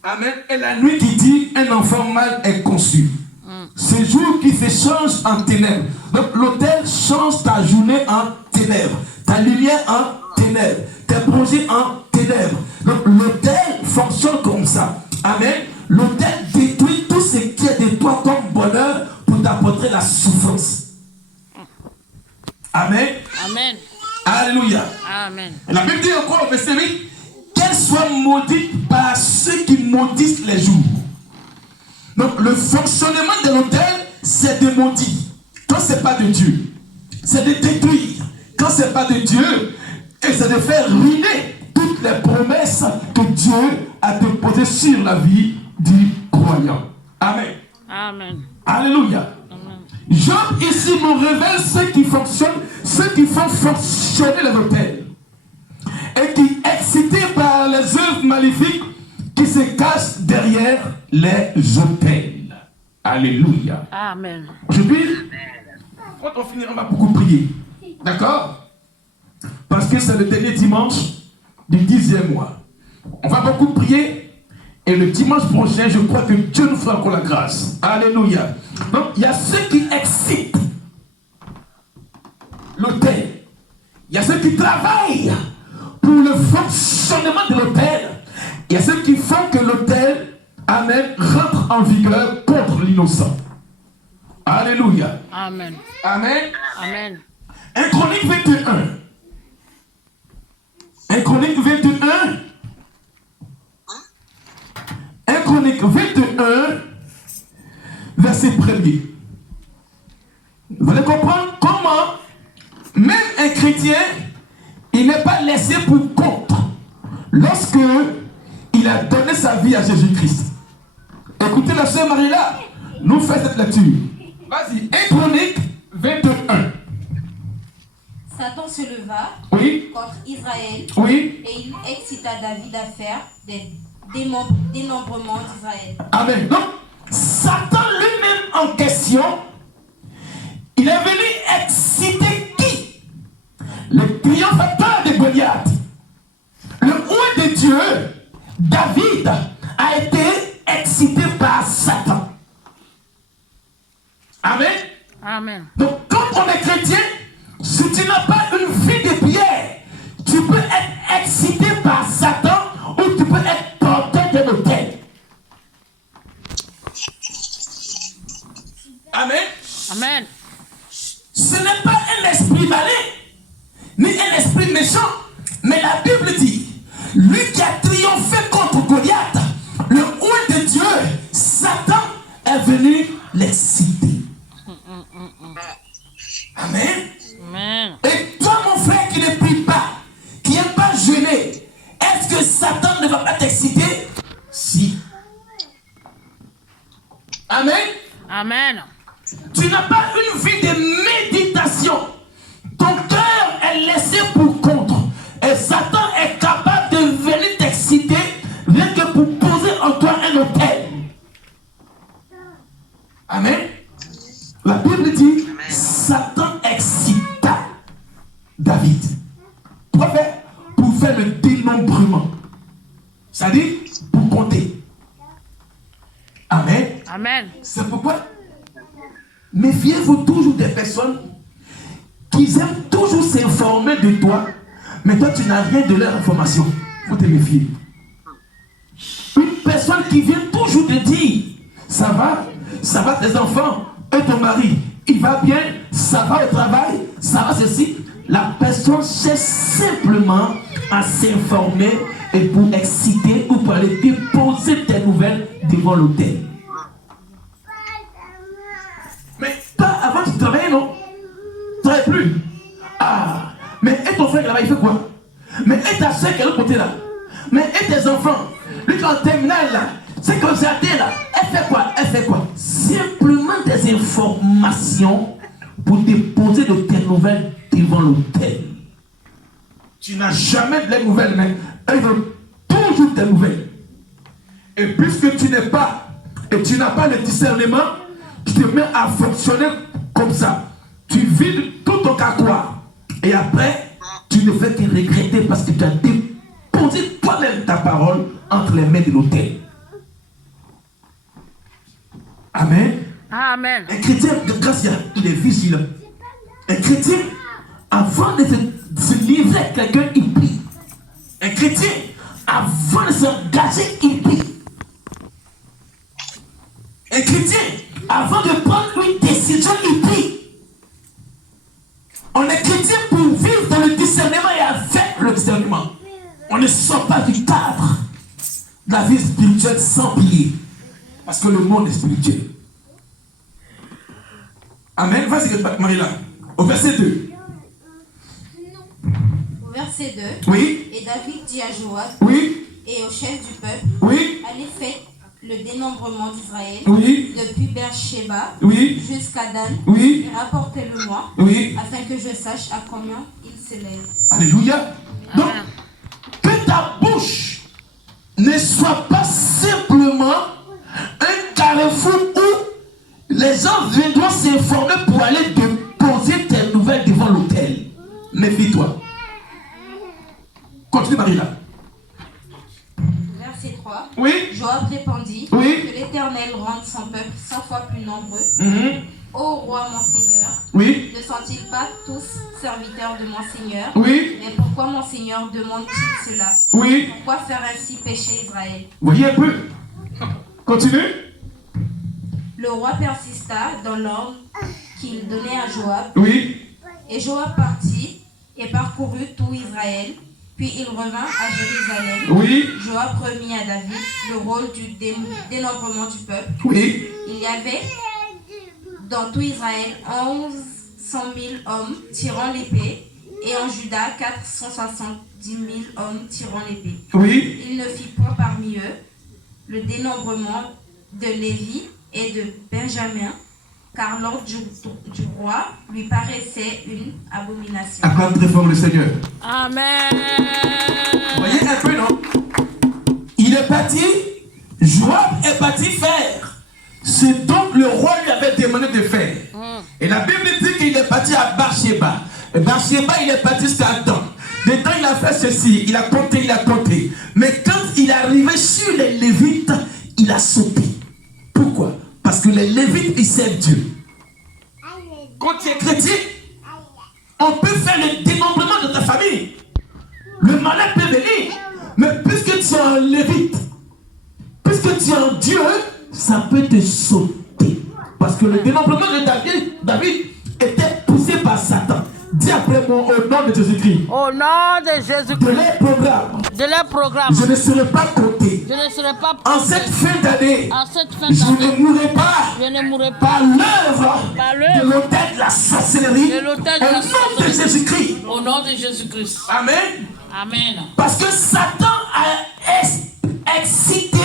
Amen. Et la nuit qui dit un enfant mâle est conçu. Ce jour qui se change en ténèbres. Donc l'autel change ta journée en ténèbres, ta lumière en ténèbres, tes projets en ténèbres. Donc l'autel fonctionne comme ça. Amen. L'autel détruit tout ce qui est de toi comme bonheur pour t'apporter la souffrance. Amen. Amen. Alléluia. Amen. La Bible dit encore au verset 8, qu'elle soit maudite par ceux qui maudissent les jours. Donc le fonctionnement de l'autel, c'est de maudire. Quand ce n'est pas de Dieu, c'est de détruire. Quand ce n'est pas de Dieu, et c'est de faire ruiner toutes les promesses que Dieu a déposées sur la vie du croyant. Amen. Amen. Alléluia. Amen. Job ici nous révèle ceux qui fonctionnent, ceux qui font fonctionner les autels. Et qui, excités par les œuvres maléfiques, qui se cachent derrière les autels. Alléluia. Amen. Aujourd'hui, quand on finira, on va beaucoup prier. D'accord? Parce que c'est le dernier dimanche du 10e mois. On va beaucoup prier. Et le dimanche prochain, je crois que Dieu nous fera encore la grâce. Alléluia. Donc, il y a ceux qui excitent l'autel. Il y a ceux qui travaillent pour le fonctionnement de l'autel. Il y a ceux qui font que l'autel, amen, rentre en vigueur contre l'innocent. Alléluia. Amen. Amen. Amen. 1 Chronique 21. 1 Chronique 21. 1 Chronique 21, verset 1er. Vous allez comprendre comment même un chrétien, il n'est pas laissé pour compte lorsque il a donné sa vie à Jésus-Christ. Écoutez la sœur Marie-là, nous fait cette lecture. Vas-y, 1 Chronique 21. Satan se leva Oui, contre Israël oui, et il excita David à faire des dénombrements d'Israël. amen. Donc, Satan lui-même en question, il est venu exciter qui? Le triomphateur de Goliath. Le roi de Dieu, David, a été excité par Satan. Amen. Amen. Donc, quand on est chrétien, si tu n'as pas une vie de prière, tu peux être excité par Satan ou tu peux être porté de l'autel. Amen. Amen. Ce n'est pas un esprit malin, ni un esprit méchant, mais la Bible dit, lui qui a triomphé contre Goliath, le roi de Dieu, Satan, est venu l'exciter. Amen. Amen. Et toi, mon frère qui ne prie pas, qui n'aime pas jeûner, est-ce que Satan ne va pas t'exciter? Si. Amen. Amen. Tu n'as pas une vie de méditation. Ton cœur est laissé pour contre. Et Satan est capable de venir t'exciter rien que pour poser en toi un autel. Amen. La Bible dit, Satan excita David. Pourquoi faire? Pour faire le dénombrement. C'est-à-dire pour compter. Amen. Amen. C'est pourquoi méfiez-vous toujours des personnes qui aiment toujours s'informer de toi, mais toi tu n'as rien de leur information. Il faut te méfier. Une personne qui vient toujours te dire, ça va tes enfants, et ton mari, il va bien, ça va au travail, ça va ceci. La personne cherche simplement à s'informer et pour exciter ou pour aller déposer tes nouvelles devant l'autel. Mais toi, avant tu travaillais, non? Tu ne travailles plus. Ah, mais et ton frère là-bas, il fait quoi? Mais et ta soeur qui est de l'autre côté là? Mais et tes enfants? Lui qui est en terminale là? C'est comme ça, là. Elle fait quoi? Elle fait quoi? Simplement des informations pour déposer de tes nouvelles devant l'autel. Tu n'as jamais de nouvelles, mais elles veulent toujours des nouvelles. Et puisque tu n'es pas, et tu n'as pas le discernement, tu te mets à fonctionner comme ça. Tu vides tout ton carquois. Et après, tu ne fais que regretter parce que tu as déposé toi-même ta parole entre les mains de l'autel. Amen. Amen. Un chrétien, grâce à il est vigilant. Un chrétien, avant de se livrer à quelqu'un, il prie. Un chrétien, avant de s'engager, il prie. Un chrétien, avant de prendre une décision, il prie. On est chrétien pour vivre dans le discernement et avec le discernement. On ne sort pas du cadre de la vie spirituelle sans prier. Parce que le monde est spirituel. Amen. Vas-y, Marie-là. Au verset 2. Au verset 2. Oui. Et David dit à Joab Oui. et au chef du peuple, Oui. allez faire le dénombrement d'Israël Oui. depuis Beersheba Oui. jusqu'à Dan, Oui. et rapportez-le-moi, Oui. afin que je sache à combien il s'élève. Alléluia. Donc, que ta bouche ne soit pas simplement un carrefour où les gens viendront s'informer pour aller déposer tes nouvelles devant l'autel. Méfie-toi. Continue, Marie-là. Verset 3. Oui. Joab répondit, Oui. que l'Éternel rende son peuple 100 fois plus nombreux. Ô roi, mon Seigneur, Oui. ne sont-ils pas tous serviteurs de mon Seigneur? Oui. Mais pourquoi mon Seigneur demande-t-il cela? Oui. Pourquoi faire ainsi pécher Israël? Voyez un peu. Continue. Le roi persista dans l'ordre qu'il donnait à Joab. Oui. Et Joab partit et parcourut tout Israël. Puis il revint à Jérusalem. Oui. Joab remit à David le rôle du dénombrement du peuple. Oui. Il y avait dans tout Israël 100 000 hommes tirant l'épée, et en Juda 470 000 hommes tirant l'épée. Oui. Il ne fit point parmi eux le dénombrement de Lévi et de Benjamin, car l'ordre du roi lui paraissait une abomination. Acclame très fort le Seigneur. Amen. Vous voyez un peu, non? Il est parti, Joab est parti faire ce dont le roi lui avait demandé de faire. Et la Bible dit qu'il est parti à Beersheba. Et Beersheba, il est parti jusqu'à Dan. Dedans, il a fait ceci, il a compté, il a compté. Mais quand il est arrivé sur les Lévites, il a sauté. Pourquoi? Parce que les Lévites, ils servent Dieu. Quand tu es chrétien, on peut faire le dénombrement de ta famille. Le malin peut venir. Mais puisque tu es un Lévite, puisque tu es un Dieu, ça peut te sauter. Parce que le dénombrement de David était poussé par Satan. Dis après moi au nom de Jésus-Christ. Au nom de Jésus-Christ. De leur programme. De leur programme. Je ne serai pas compté. Je ne serai pas En cette fin d'année. En cette fin Je d'année. ne mourrai pas. Je ne mourrai pas. Par l'œuvre Par de l'œuvre l'autel de la sorcellerie. de l'autel de Au la nom de sorcellerie. Jésus-Christ. Au nom de Jésus-Christ. Amen. Amen. Parce que Satan a excité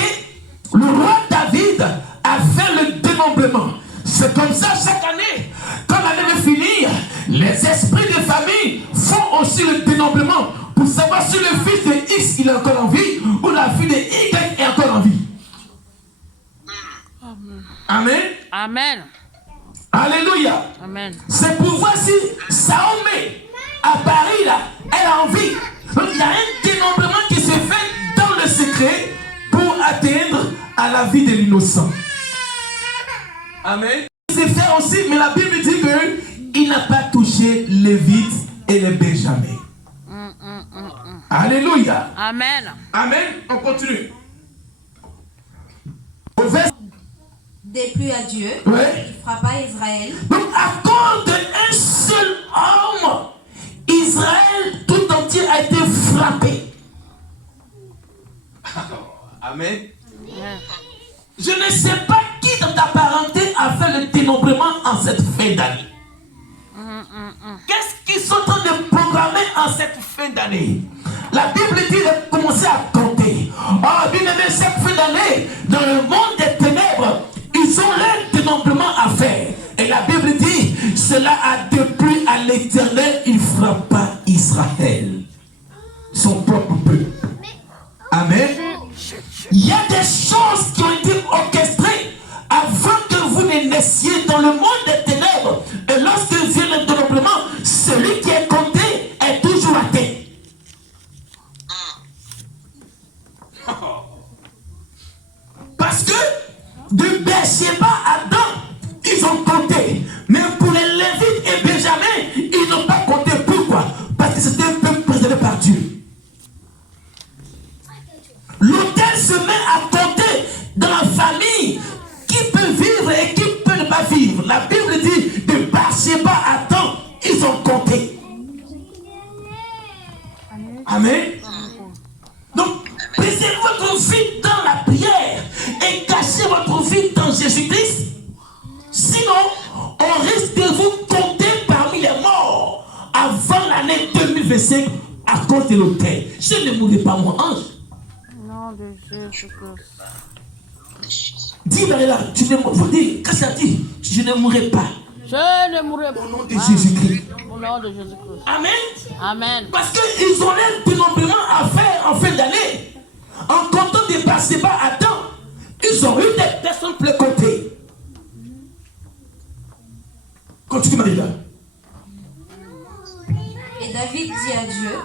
le roi David à faire le dénombrement. C'est comme ça chaque année. Quand l'année veut finir, les esprits de famille font aussi le dénombrement pour savoir si le fils de X il est encore en vie ou la fille de Y est encore en vie. Amen. Amen. Alléluia. Amen. C'est pour voir si Saomé à Paris là, elle a envie. Donc il y a un dénombrement qui se fait dans le secret pour atteindre à la vie de l'innocent. Amen. C'est fait aussi, mais la Bible dit qu'il n'a pas touché les Lévites et les Benjamins. Alléluia. Amen. Amen. On continue. Au verset déplut à Dieu, Ouais. il frappa Israël. Donc à cause d'un seul homme, Israël tout entier a été frappé. Amen. Je ne sais pas qui dans ta parenté a fait le dénombrement en cette fin d'année. Qu'est-ce qu'ils sont en train de programmer en cette fin d'année? La Bible dit de commencer à compter. Oh, bien aimé, cette fin d'année, dans le monde des ténèbres, ils ont leur dénombrement à faire. Et la Bible dit, cela a déplu à l'Éternel, il frappa Israël, son propre peuple. Amen. Il y a des choses qui ont été orchestrées avant que vous ne naissiez dans le monde des ténèbres. Et lorsque vient le dénombrement, celui qui est compté est toujours atteint. Parce que de Beersheba à Dan, ils ont compté. Mais pour les Lévites et Benjamin, ils n'ont pas compté. Pourquoi? Parce que c'était un peuple préservé par Dieu. L'autel se met à compter dans la famille qui peut vivre et qui peut ne pas vivre. La Bible dit de Beersheba à Dan, ils ont compté. Amen. Donc, préservez votre vie dans la prière et cachez votre vie dans Jésus-Christ. Sinon, on risque de vous compter parmi les morts avant l'année 2025 à cause de l'autel. Je ne mourrai pas, mon ange. Nom de Jésus-Christ. Dis là, tu ne mourras pas. Qu'est-ce que ça dit? Je ne mourrai pas. Je ne mourrai pas. Au nom de Jésus-Christ. Au nom de Jésus-Christ. Amen. Amen. Parce qu'ils ont leur dénombrement à faire en fin d'année. En comptant des Beersheba à Dan, ils ont eu des personnes pour les compter. Continue, Marie-là. Et David dit à Dieu,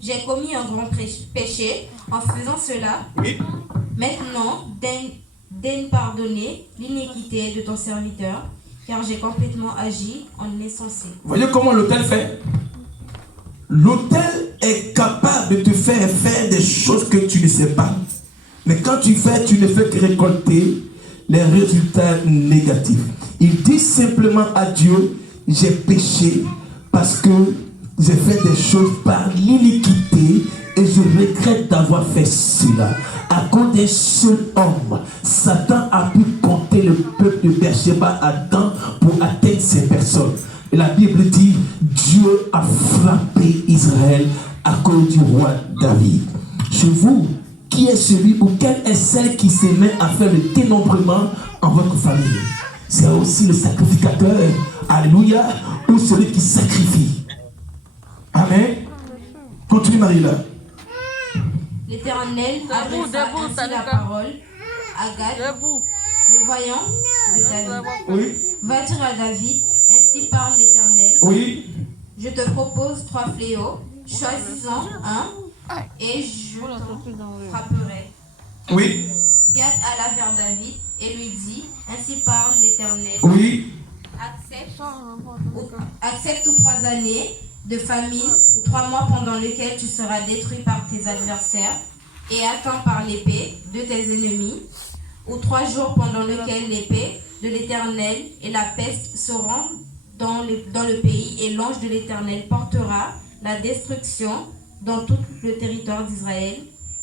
j'ai commis un grand péché en faisant cela. Oui. Maintenant, daigne pardonner l'iniquité de ton serviteur, car j'ai complètement agi en insensé. Voyez comment l'autel fait? L'autel est capable de te faire des choses que tu ne sais pas. Mais quand tu fais, tu ne fais que récolter les résultats négatifs. Il dit simplement à Dieu, j'ai péché parce que j'ai fait des choses par l'iniquité et je regrette d'avoir fait cela. À cause d'un seul homme, Satan a pu compter le peuple de Beersheba à Dan pour atteindre ces personnes. Et la Bible dit, Dieu a frappé Israël à cause du roi David. Chez vous, qui est celui ou quelle est celle qui se met à faire le dénombrement en votre famille? C'est aussi le sacrificateur, alléluia, ou celui qui sacrifie. Amen. Continue, Marie-là. L'Éternel adressa ainsi la parole à Gad, le voyant de David. Oui. Va dire à David, ainsi parle l'Éternel. Oui. Je te propose 3 fléaux, choisis-en un, et je te frapperai. Oui. Gad alla vers David et lui dit, ainsi parle l'Éternel. Oui. Accepte ou 3 années de famine ou 3 mois pendant lesquels tu seras détruit par tes adversaires et atteint par l'épée de tes ennemis, ou 3 jours pendant lesquels l'épée de l'Éternel et la peste seront dans le pays, et l'ange de l'Éternel portera la destruction dans tout le territoire d'Israël.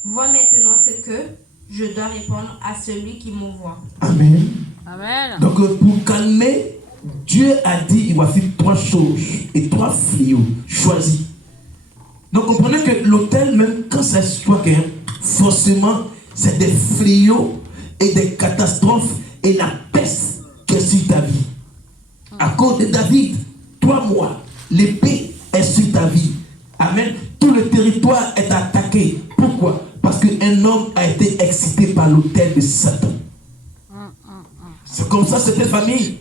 Vois maintenant ce que je dois répondre à celui qui m'envoie. Amen. Amen. Donc pour calmer, Dieu a dit, il voici 3 choses et 3 fléaux choisis. Donc comprenez que l'autel, même quand ça se soit forcément, c'est des fléaux et des catastrophes et la peste qui est sur ta vie. À cause de David, 3 mois, l'épée est sur ta vie. Amen. Tout le territoire est attaqué. Pourquoi? Parce qu'un homme a été excité par l'autel de Satan. C'est comme ça cette famille.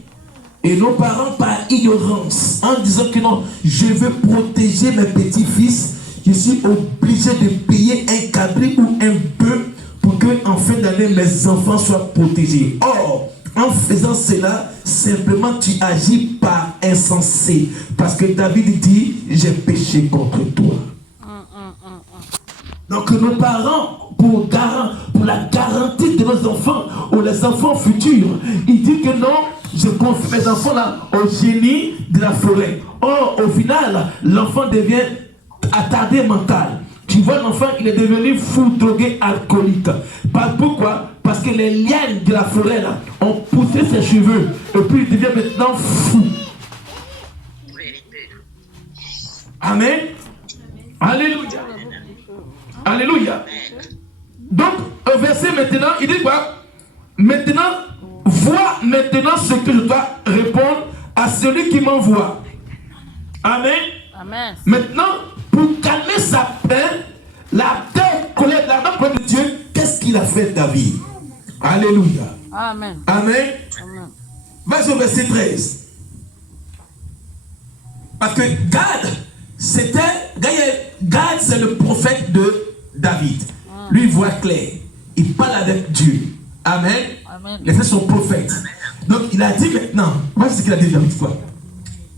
Et nos parents, par ignorance, en disant que non, je veux protéger mes petits-fils, je suis obligé de payer un cabri ou un bœuf pour que en fin d'année, mes enfants soient protégés. Or, en faisant cela, simplement tu agis par insensé. Parce que David dit, j'ai péché contre toi. Donc nos parents, pour la garantie de nos enfants ou les enfants futurs, ils disent que non, je confie mes enfants là au génie de la forêt. Or, au final, l'enfant devient attardé mental. Tu vois, l'enfant, il est devenu fou, drogué, alcoolique. Pourquoi? Parce que les lianes de la forêt là ont poussé ses cheveux et puis il devient maintenant fou. Amen. Alléluia. Alléluia. Donc, au verset maintenant, il dit quoi? Maintenant, vois maintenant ce que je dois répondre à celui qui m'envoie. Amen. Amen. Maintenant, pour calmer sa peine, la terre colère, la main de Dieu, qu'est-ce qu'il a fait David? Alléluia. Amen. Amen. Amen. Vas-y au verset 13. Parce que Gad, c'est le prophète de David. Lui, il voit clair. Il parle avec Dieu. Amen. Amen. Les frères sont prophètes. Donc, il a dit maintenant, voici ce qu'il a dit David, quoi.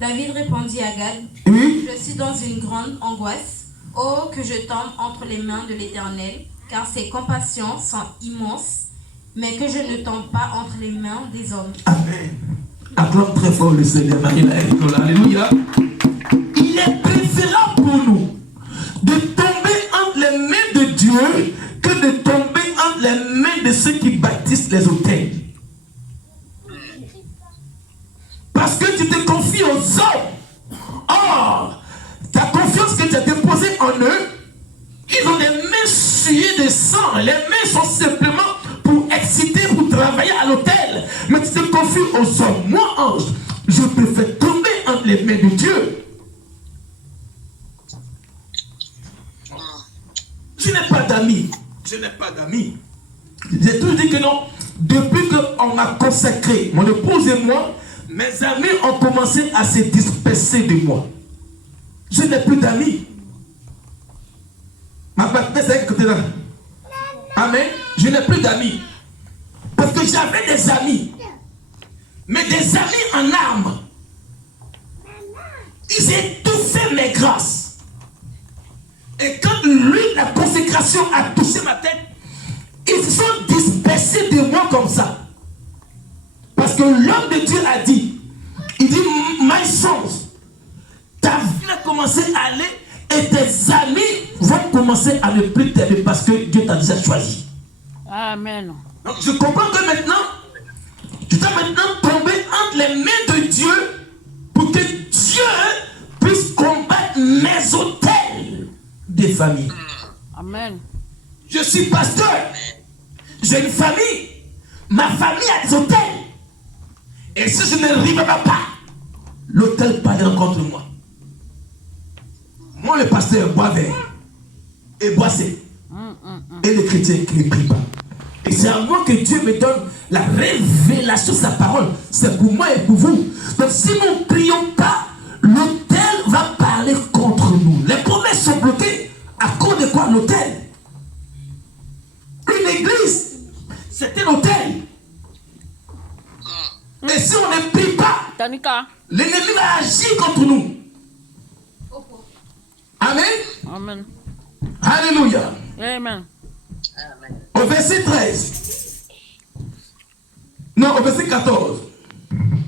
David répondit à Gad, Oui. je suis dans une grande angoisse. Oh, que je tombe entre les mains de l'Éternel, car ses compassions sont immenses, mais que je ne tombe pas entre les mains des hommes. Amen. Acclame très fort le Seigneur. Alléluia. Il est préférable pour nous de tomber entre les mains de Dieu que de tomber entre les mains de ceux qui bâtissent les autels. Parce que tu te confies aux hommes. Or, ta confiance que tu as déposée en eux, ils ont des mains souillées de sang. Les mains sont simplement pour exciter, pour travailler à l'autel. Mais tu te confies aux hommes. Moi, ange, je préfère tomber entre les mains de Dieu. Je n'ai pas d'amis. Je n'ai pas d'amis. J'ai toujours dit que non. Depuis qu'on m'a consacré, mon épouse et moi, mes amis ont commencé à se disperser de moi. Je n'ai plus d'amis. Ma partenaire, c'est côté là. Amen. Je n'ai plus d'amis. Parce que j'avais des amis. Mais des amis en armes. Ils étouffaient mes grâces. Et quand lui, la consécration a touché ma tête, ils se sont dispersés de moi comme ça. Parce que l'homme de Dieu a dit, il dit, my sons, ta vie a commencé à aller et tes amis vont commencer à ne plus t'aimer parce que Dieu t'a déjà choisi. Amen. Donc je comprends que maintenant, tu dois maintenant tomber entre les mains de Dieu pour que Dieu puisse combattre mes autels des familles. Amen. Je suis pasteur. J'ai une famille. Ma famille a des hôtels. Et si je ne arriverai pas, l'hôtel parlera contre moi. Moi, le pasteur, bois vert et boissé. Et les chrétiens qui ne prient pas. Et c'est à moi que Dieu me donne la révélation de sa parole. C'est pour moi et pour vous. Donc si nous ne prions pas, l'hôtel va parler contre nous. Les promesses sont bloquées. À cause de quoi l'hôtel? Une église, c'est un hôtel. Et si on ne prie pas, Tanika. l'ennemi va agir contre nous. Amen. Amen. Alléluia. Amen. Au verset 13. Non, au verset 14.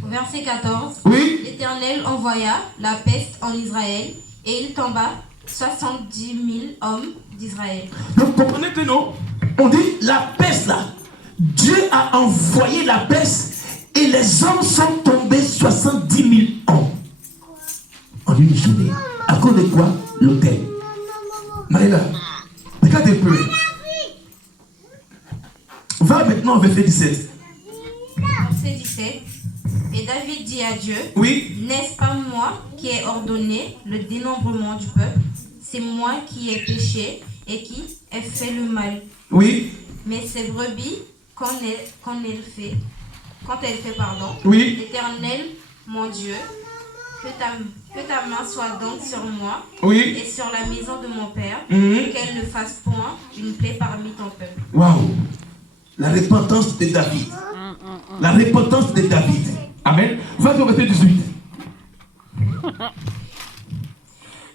Au verset 14, Oui. l'Éternel envoya la peste en Israël et il tomba 70 000 hommes d'Israël. Donc comprenez que non, on dit la peste là. Dieu a envoyé la peste et les hommes sont tombés 70 000 hommes en une journée. À cause de quoi? L'autel. Maïla, regarde un peu. Va maintenant au verset 17. Verset 17. Et David dit à Dieu, Oui. n'est-ce pas moi qui ai ordonné le dénombrement du peuple? C'est moi qui ai péché et qui ai fait le mal. Oui. Mais ces brebis, quand elle fait, Oui. l'Éternel, mon Dieu, que ta main soit donc sur moi Oui. et sur la maison de mon père, Mhm. qu'elle ne fasse point une plaie parmi ton peuple. Waouh. La repentance de David. La repentance de David. Amen. Va au verset 18.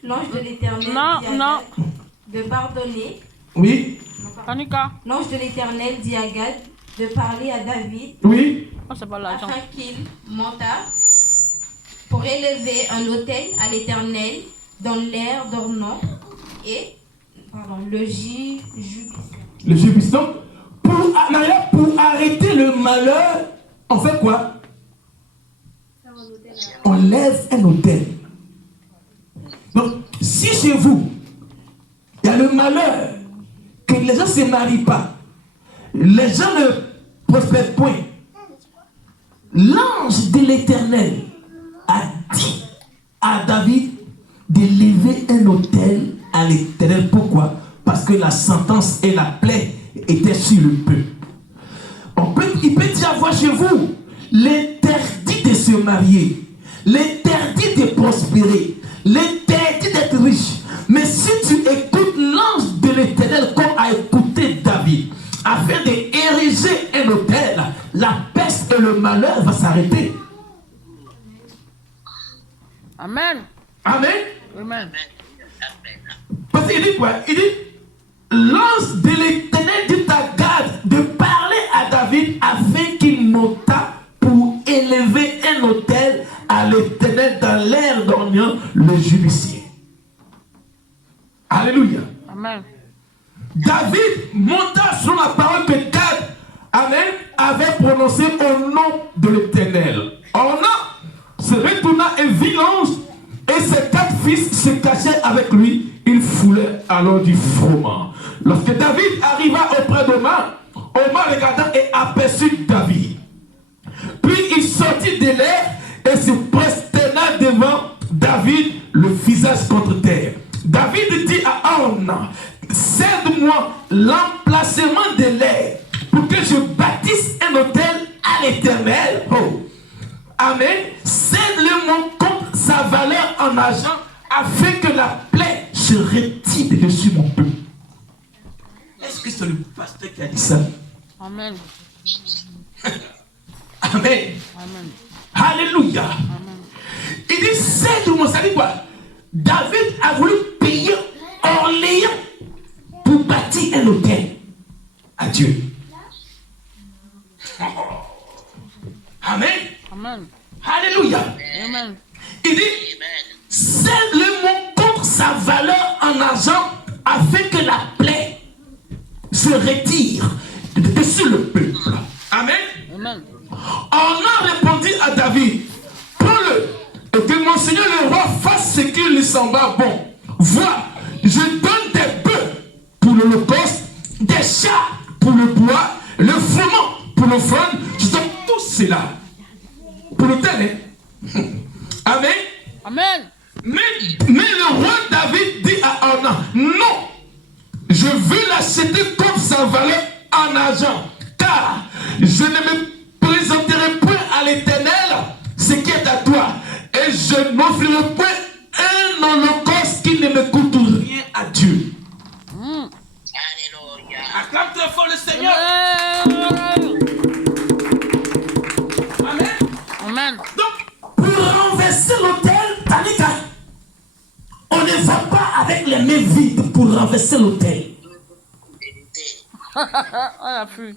L'ange de l'Éternel dit à Non. Gad de pardonner Oui. Tanika. L'ange de l'Éternel dit à Gad de parler à David Oui. Oh, c'est pas l'argent. afin qu'il montât pour élever un autel à l'Éternel dans l'air d'Ornon et le jubile. Le jubisson. Pour arrêter le malheur, on fait quoi? On lève un autel. Donc, si chez vous, il y a le malheur, que les gens ne se marient pas, les gens ne prospèrent point, l'ange de l'Éternel a dit à David d'élever un autel à l'Éternel. Pourquoi? Parce que la sentence et la plaie étaient sur le peuple. Il peut y avoir chez vous l'interdit de se marier, l'interdit de prospérer, l'interdit d'être riche. Mais si tu écoutes l'ange de l'Éternel comme a écouté David, afin d'ériger un autel, la peste et le malheur va s'arrêter. Amen. Amen. Amen. Parce qu'il dit quoi? Il dit, l'ange de l'Éternel dit à Gad de parler à David afin qu'il montât pour élever un autel à l'Éternel dans l'air d'Ornon, le judiciaire. Alléluia. Amen. David monta sur la parole que Gad, amen, avait prononcée au nom de l'Éternel. Ornon se retourna et vit l'ange, et ses 4 fils se cachaient avec lui. Il foulait alors du froment. Lorsque David arriva auprès d'Omar, Omar regarda et aperçut David. Puis il sortit de l'air et se prosterna devant David, le visage contre terre. David dit à Ornan, cède-moi l'emplacement de l'air pour que je bâtisse un autel à l'Éternel. Oh. Amen. Cède-le-moi contre sa valeur en argent afin que la plaie se retire dessus mon peuple. Est-ce que c'est le pasteur qui a dit ça? Amen. Amen. Amen. Alléluia. Amen. Il dit cède-moi, ça dit quoi? David a voulu payer Orléans pour bâtir un autel à Dieu. Amen. Amen. Alléluia. Amen. Il dit, cède-le-moi contre sa valeur en argent afin que la plaie se retire de dessus le peuple. Amen. Amen. Ornan répondit à David, prends-le et que mon Seigneur le roi fasse ce qu'il lui sembla bon. Vois, je donne des bœufs pour l'holocauste, des chats pour le bois, le froment pour l'offrande. Je donne tout cela pour l'autel. Hein? Amen. Amen. Mais le roi David dit à Ornan, non, je veux l'acheter comme sa valeur en argent, car je ne me présenterai point à l'Éternel ce qui est à toi, et je n'offrirai point un holocauste qui ne me coûte rien à Dieu. Alléluia. Acclame très fort le Seigneur. Amen. Amen. Donc, pour renverser l'autel, Tanika, on ne va pas avec les mains vides pour renverser l'autel. On a pu.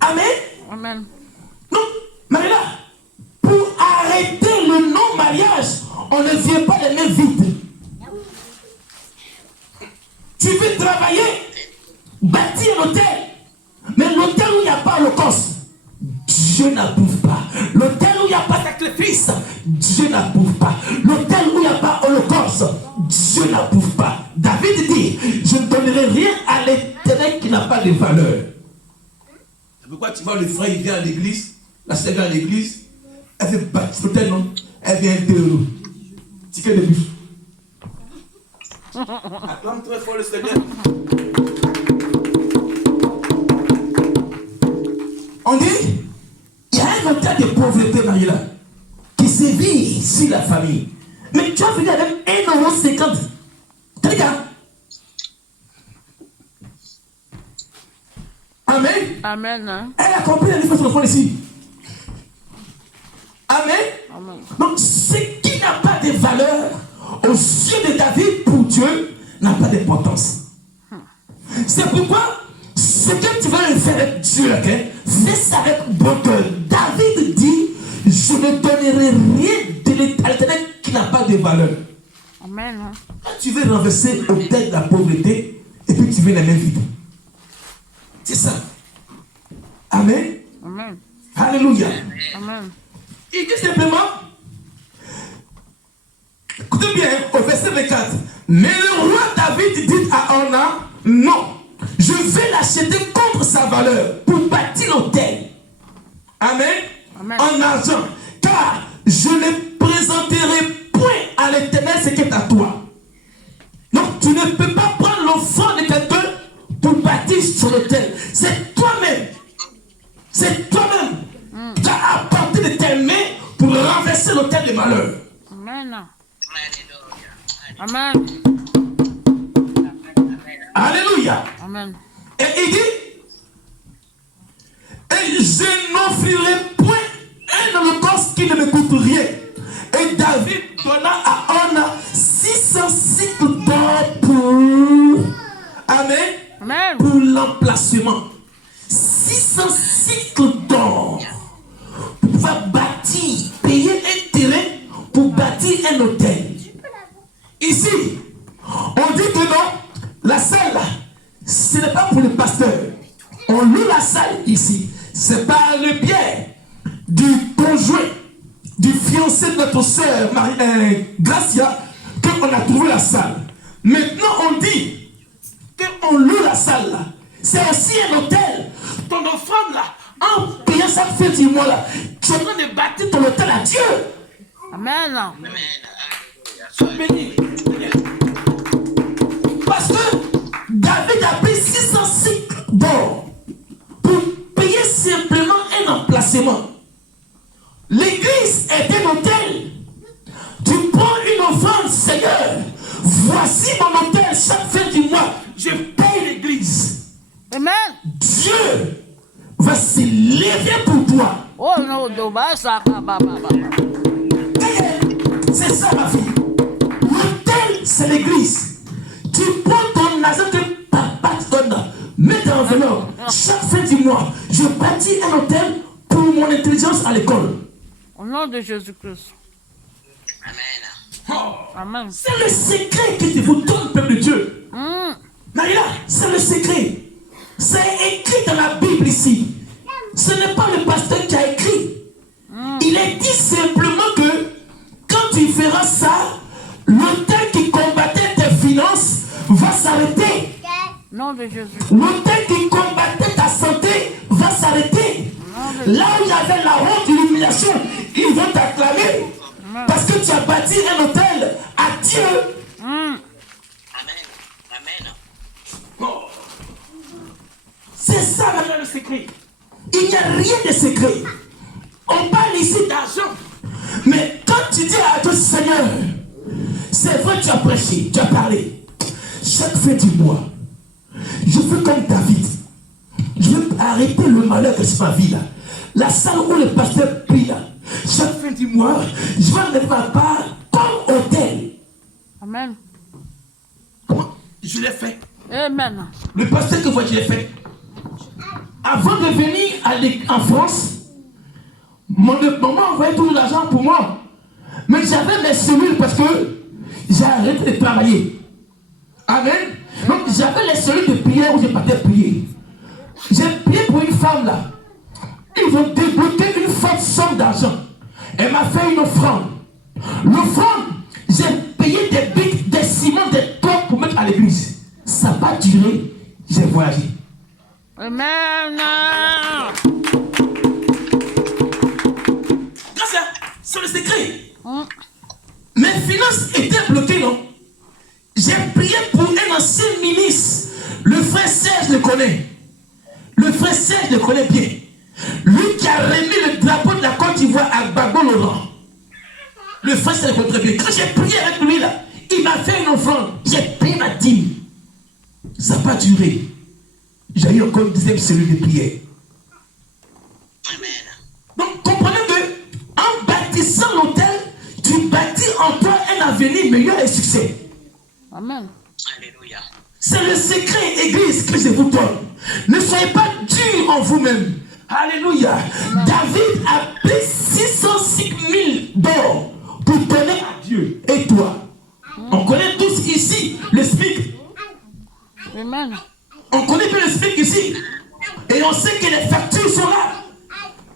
Amen. Amen. Donc, Marie-là, pour arrêter le non-mariage, on ne vient pas les mains vides. Tu veux travailler, bâtir un hôtel, mais l'hôtel où il n'y a pas holocauste, Dieu n'approuve pas. L'hôtel où il n'y a pas sacrifice, Dieu n'approuve pas. L'hôtel où il n'y a pas holocauste, Dieu n'approuve pas. David dit, je ne donnerai rien à l'Éternel qui n'a pas de valeur. C'est pourquoi tu vois le frère, il vient à l'église, la sœur vient à l'église, elle fait bâtir l'hôtel, non? Elle vient de ticket de bus. Acclame très fort le Seigneur. On dit, il y a un hôtel de pauvreté, Marie-là, qui sévit sur la famille. Mais tu as venu avec 1,50 €. T'as dit quoi? Amen. Amen. Hein? Elle a compris la différence sur le fond ici. Amen. Amen. Donc, ce qui n'a pas de valeur aux yeux de David pour Dieu n'a pas d'importance. C'est pourquoi ce que tu vas faire avec Dieu, okay, fais ça avec bon cœur. David dit, je ne donnerai rien de l'éternel qui n'a pas de valeur. Amen. Quand tu veux renverser au tête de la pauvreté, et puis tu veux les mains vides. C'est ça. Amen. Amen. Alléluia. Amen. Il dit simplement, écoutez bien, au verset 24. Mais le roi David dit à Ornan, non, je vais l'acheter contre sa valeur pour bâtir l'autel. Amen. Amen. En argent. Car je ne présenterai point à l'Éternel ce qui est à toi. Donc tu ne peux pas prendre l'offrande de quelqu'un pour bâtir sur l'autel. C'est toi-même. C'est toi-même qui as apporté de tes mains pour renverser l'autel de malheur. Amen. Amen. Alléluia. Amen. Et il dit, et je n'offrirai point un holocauste qui ne me coûte rien. Et David donna à Ornan 600 cycles d'or pour, amen, Amen. pour l'emplacement. 600 cycles d'or pour pouvoir bâtir, payer un terrain pour bâtir un hôtel. Ici, on dit que non, la salle, ce n'est pas pour le pasteur. On loue la salle ici. C'est par le biais du conjoint, du fiancé de notre sœur Gracia, qu'on a trouvé la salle. Maintenant, on dit qu'on loue la salle là. C'est aussi un hôtel. Ton offrande là, en payant sa fête du mois là, tu es en train de bâtir ton hôtel à Dieu. Amen. Sois béni. Parce que David a pris 600 cycles d'or pour payer simplement un emplacement. L'église est un hôtel. Tu prends une offrande, Seigneur. Voici mon hôtel chaque fin du mois. Je paye l'église. Amen. Dieu va se lever pour toi. Oh non, ça. C'est ça ma fille. L'hôtel, c'est l'église. Tu prends ton argent que papa te donne, mets dans l'enveloppe. Chaque fin du mois, je bâtis un hôtel pour mon intelligence à l'école. Au nom de Jésus-Christ. Oh, Amen. c'est le secret que je vous donne, peuple de Dieu. Maria, c'est le secret. C'est écrit dans la Bible ici. Ce n'est pas le pasteur qui a écrit. Il est dit simplement que quand tu feras ça, l'hôtel qui combattait tes finances va s'arrêter. Nom de Jésus. L'hôtel qui combattait ta santé va s'arrêter. Là où il y avait la honte et l'humiliation, ils vont t'acclamer. Parce que tu as bâti un hôtel à Dieu. Amen. Oh. C'est ça maintenant le secret. Il n'y a rien de secret. On parle ici d'argent. Mais quand tu dis à ton Seigneur, c'est vrai, tu as prêché, tu as parlé. Chaque fin du mois, je veux comme David. Je veux arrêter le malheur que c'est ma vie là. La salle où le pasteur prie là. Chaque fin du mois, je vais mettre ma part comme hôtel. Amen. Comment je l'ai fait? Amen. Le pasteur que moi je l'ai fait. Avant de venir en France, maman envoyait tout l'argent pour moi. Mais j'avais mes cellules parce que j'ai arrêté de travailler. Amen. Donc j'avais les cellules de prière où je partais prier. J'ai prié pour une femme là. Ils ont débloqué une forte somme d'argent. Elle m'a fait une offrande. L'offrande, j'ai payé des briques, des ciments, des toits pour mettre à l'église. Ça n'a pas duré, j'ai voyagé. Amen. C'est le secret. Mes finances étaient bloquées, non? J'ai prié pour un ancien ministre. Le frère Serge le connaît. Le frère Serge le connaît bien. Lui qui a remis le drapeau de la Côte d'Ivoire à Gbagbo Laurent. Le frère Serge le connaît très bien. Quand j'ai prié avec lui là, il m'a fait une offrande. J'ai payé ma dîme. Ça n'a pas duré. J'ai eu encore une deuxième cellule de prière. Donc comprenez que en bâtissant l'hôtel, tu bâtis en toi un avenir meilleur et succès. Amen. Alléluia. C'est le secret, Église, que je vous donne. Ne soyez pas durs en vous-même. Alléluia. David a pris 605 000 d'or pour donner à Dieu. Et toi? On connaît tous ici le SMIC. Amen. On connaît bien le SMIC ici. Et on sait que les factures sont là.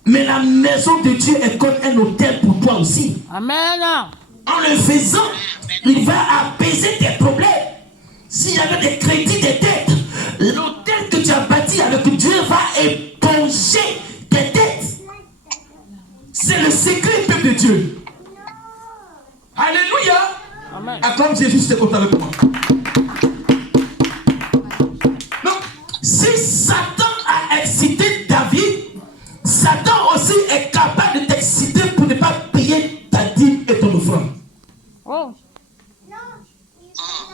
Mais la maison de Dieu est comme un hôtel pour toi aussi. Amen. En le faisant, il va apaiser tes problèmes. S'il y avait des crédits, des dettes, l'hôtel que tu as bâti avec Dieu va éponger tes dettes. C'est le secret, peuple de Dieu. Alléluia. Amen. Acclame Jésus, c'est content avec moi. Donc, si Satan a excité David, Satan aussi est capable de t'exciter pour ne pas payer ta dîme et ton offrande. Oh.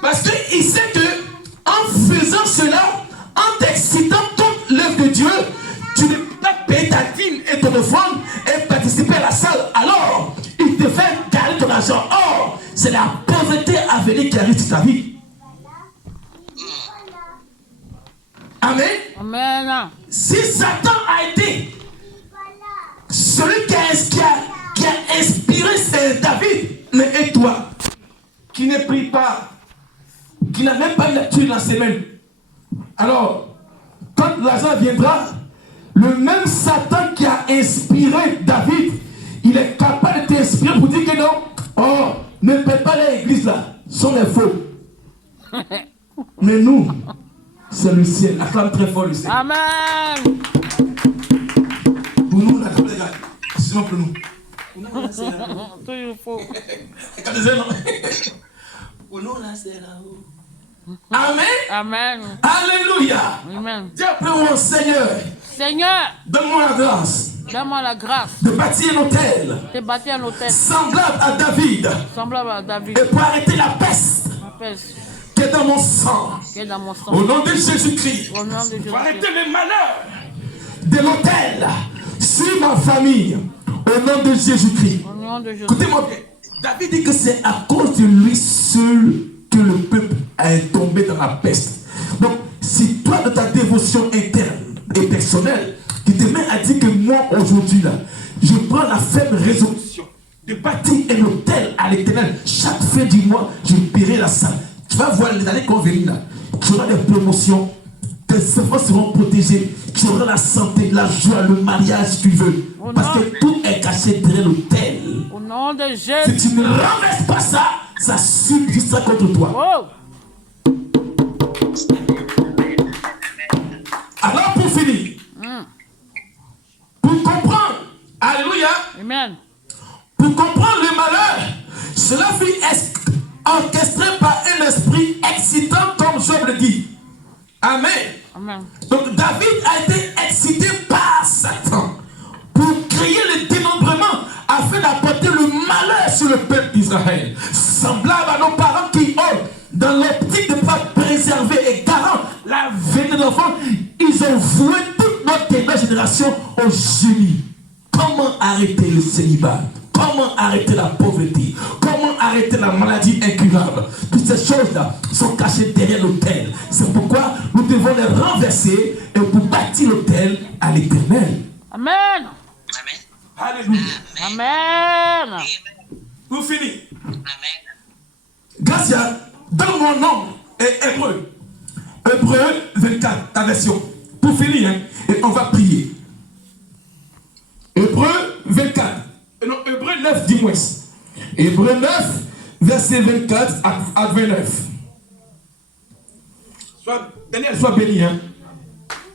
Parce qu'il sait que en faisant cela, en t'excitant toute l'œuvre de Dieu, tu ne peux pas payer ta dîme et ton offrande et participer à la salle. Alors, il te fait garder ton argent. Or, c'est la pauvreté à venir qui arrive sur ta vie. Amen. Amen. Si Satan a été celui qui a inspiré David, mais et toi, qui ne prie pas, qui n'a même pas lecture dans la semaine, alors, quand l'argent viendra, le même Satan qui a inspiré David, il est capable de t'inspirer pour dire que non, oh, ne paie pas l'église là, ce sont les faux. Mais nous, c'est le ciel. Acclame très fort le ciel. Amen. Pour nous, la table, les gars. Sinon pour nous. Pour nous, là, c'est là-haut. Toujours faux. Pour nous, là, c'est là-haut. Amen. Amen. Alléluia. Amen. Dis après mon Seigneur, Seigneur, donne-moi la grâce donne-moi la grâce de bâtir un hôtel de bâtir un hôtel semblable à David semblable à David. et pour arrêter la peste Ma peste qui est dans mon sang. qui est dans mon sang. Au nom de Jésus-Christ, Au nom de Jésus. pour arrêter le malheur de l'hôtel sur ma famille. Au nom de Jésus-Christ. Au nom de Jésus. Écoutez-moi bien. David dit que c'est à cause de lui seul que le peuple est tombé dans la peste. Donc, si toi, de ta dévotion interne et personnelle, tu te mets à dire que moi, aujourd'hui, là, je prends la ferme résolution de bâtir un hôtel à l'Éternel. Chaque fin du mois, je paierai la salle. Tu vas voir les années qu'on vient là. Tu auras des promotions. Tes enfants seront protégés. Tu auras la santé, la joie, le mariage, si tu veux. Parce que tout est caché derrière l'hôtel. Au nom de Si Jésus. tu ne renverses pas ça, ça subsistera contre toi. Oh. Alors pour finir, pour comprendre, alléluia, Amen. pour comprendre le malheur, cela fut orchestré par un esprit excitant comme Job le dit. Amen. Amen. Donc David a été excité par Satan pour créer le dénombrement afin d'apporter le malheur sur le peuple d'Israël. Semblable à nos parents qui ont, dans l'optique de ne pas préserver et garantir la venue de l'enfant, ils ont voué toute notre dernière génération au génie. Comment arrêter le célibat? Comment arrêter la pauvreté? Comment arrêter la maladie incurable? Toutes ces choses-là sont cachées derrière l'autel. C'est pourquoi nous devons les renverser et pour bâtir l'autel à l'Éternel. Amen. Alléluia. Amen. Pour finir. Grâce à dans mon nom et Hébreu. Hébreu 24, ta version. Pour finir, hein, et on va prier. Hébreu 24. Non, Hébreu 9, dis-moi. Hébreu 9, verset 24 à 29. Daniel, sois béni, hein.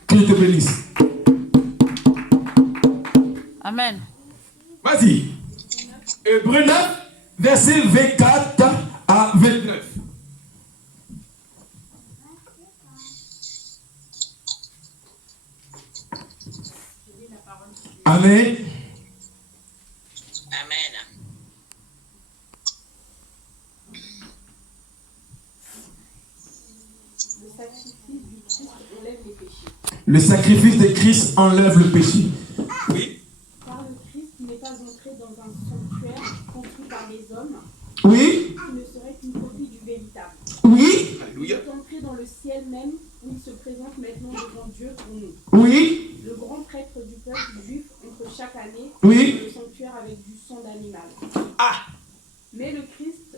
Que je te bénisse. Amen. Vas-y. Hébreu 9, verset 24 à 29. Amen. Amen. Le sacrifice de Christ enlève le péché. Oui. Car le Christ n'est pas entré dans un sanctuaire construit par les hommes, Oui. qui ne serait qu'une copie du véritable. Oui. Il est entré dans le ciel juifs entrent chaque année Oui. dans le sanctuaire avec du sang d'animal. Ah. Mais le Christ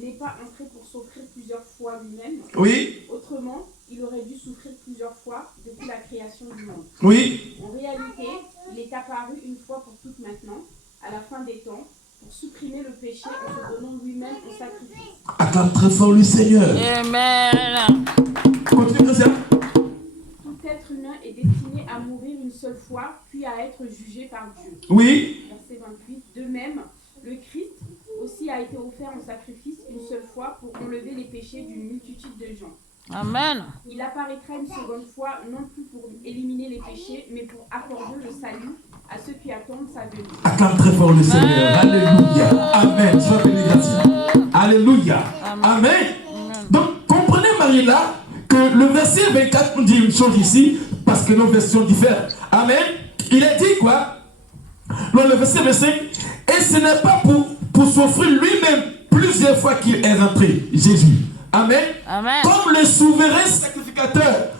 n'est pas entré pour s'offrir plusieurs fois lui-même. Oui. Autrement, il aurait dû souffrir plusieurs fois depuis la création du monde. Oui. En réalité, il est apparu une fois pour toutes maintenant, à la fin des temps, pour supprimer le péché en se donnant lui-même en sacrifice. Acclame très fort le Seigneur. Amen. Continue, Christian. Tout être humain est destiné à mourir une seule fois, puis à être jugé par Dieu. Oui. Verset 28. De même, le Christ aussi a été offert en sacrifice une seule fois pour enlever les péchés d'une multitude de gens. Amen. Il apparaîtra une seconde fois, non plus pour éliminer les péchés, mais pour accorder le salut à ceux qui attendent sa venue. Acclame très fort le Seigneur. Alléluia. Amen. Sois béni, Gracia. Alléluia. Amen. Donc, comprenez, Marie-là, que le verset 24 nous dit une chose ici, parce que nos versions diffèrent. Amen. Il a dit quoi? Dans le verset 25, et ce n'est pas pour s'offrir lui-même plusieurs fois qu'il est rentré, Jésus. Amen. Amen. Comme le souverain sacrificateur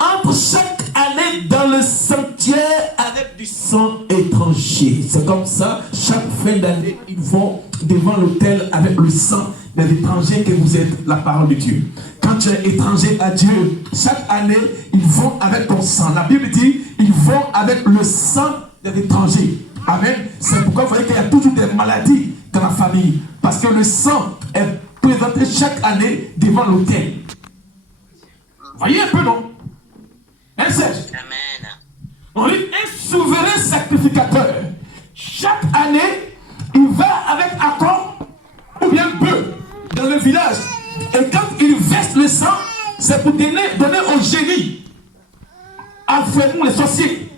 entre chaque année dans le sanctuaire avec du sang étranger. C'est comme ça, chaque fin d'année, ils vont devant l'autel avec le sang des étrangers que vous êtes, la parole de Dieu. Quand tu es étranger à Dieu, chaque année, ils vont avec ton sang. La Bible dit, ils vont avec le sang des étrangers. Amen. C'est pourquoi vous voyez qu'il y a toujours des maladies dans la famille. Parce que le sang est présenté chaque année devant l'autel. Voyez un peu, non? Un Serge. Amen. On dit un souverain sacrificateur. Chaque année, il va avec accord ou bien bœuf dans le village. Et quand il verse le sang, c'est pour donner au génie, à Frémont, les sorciers.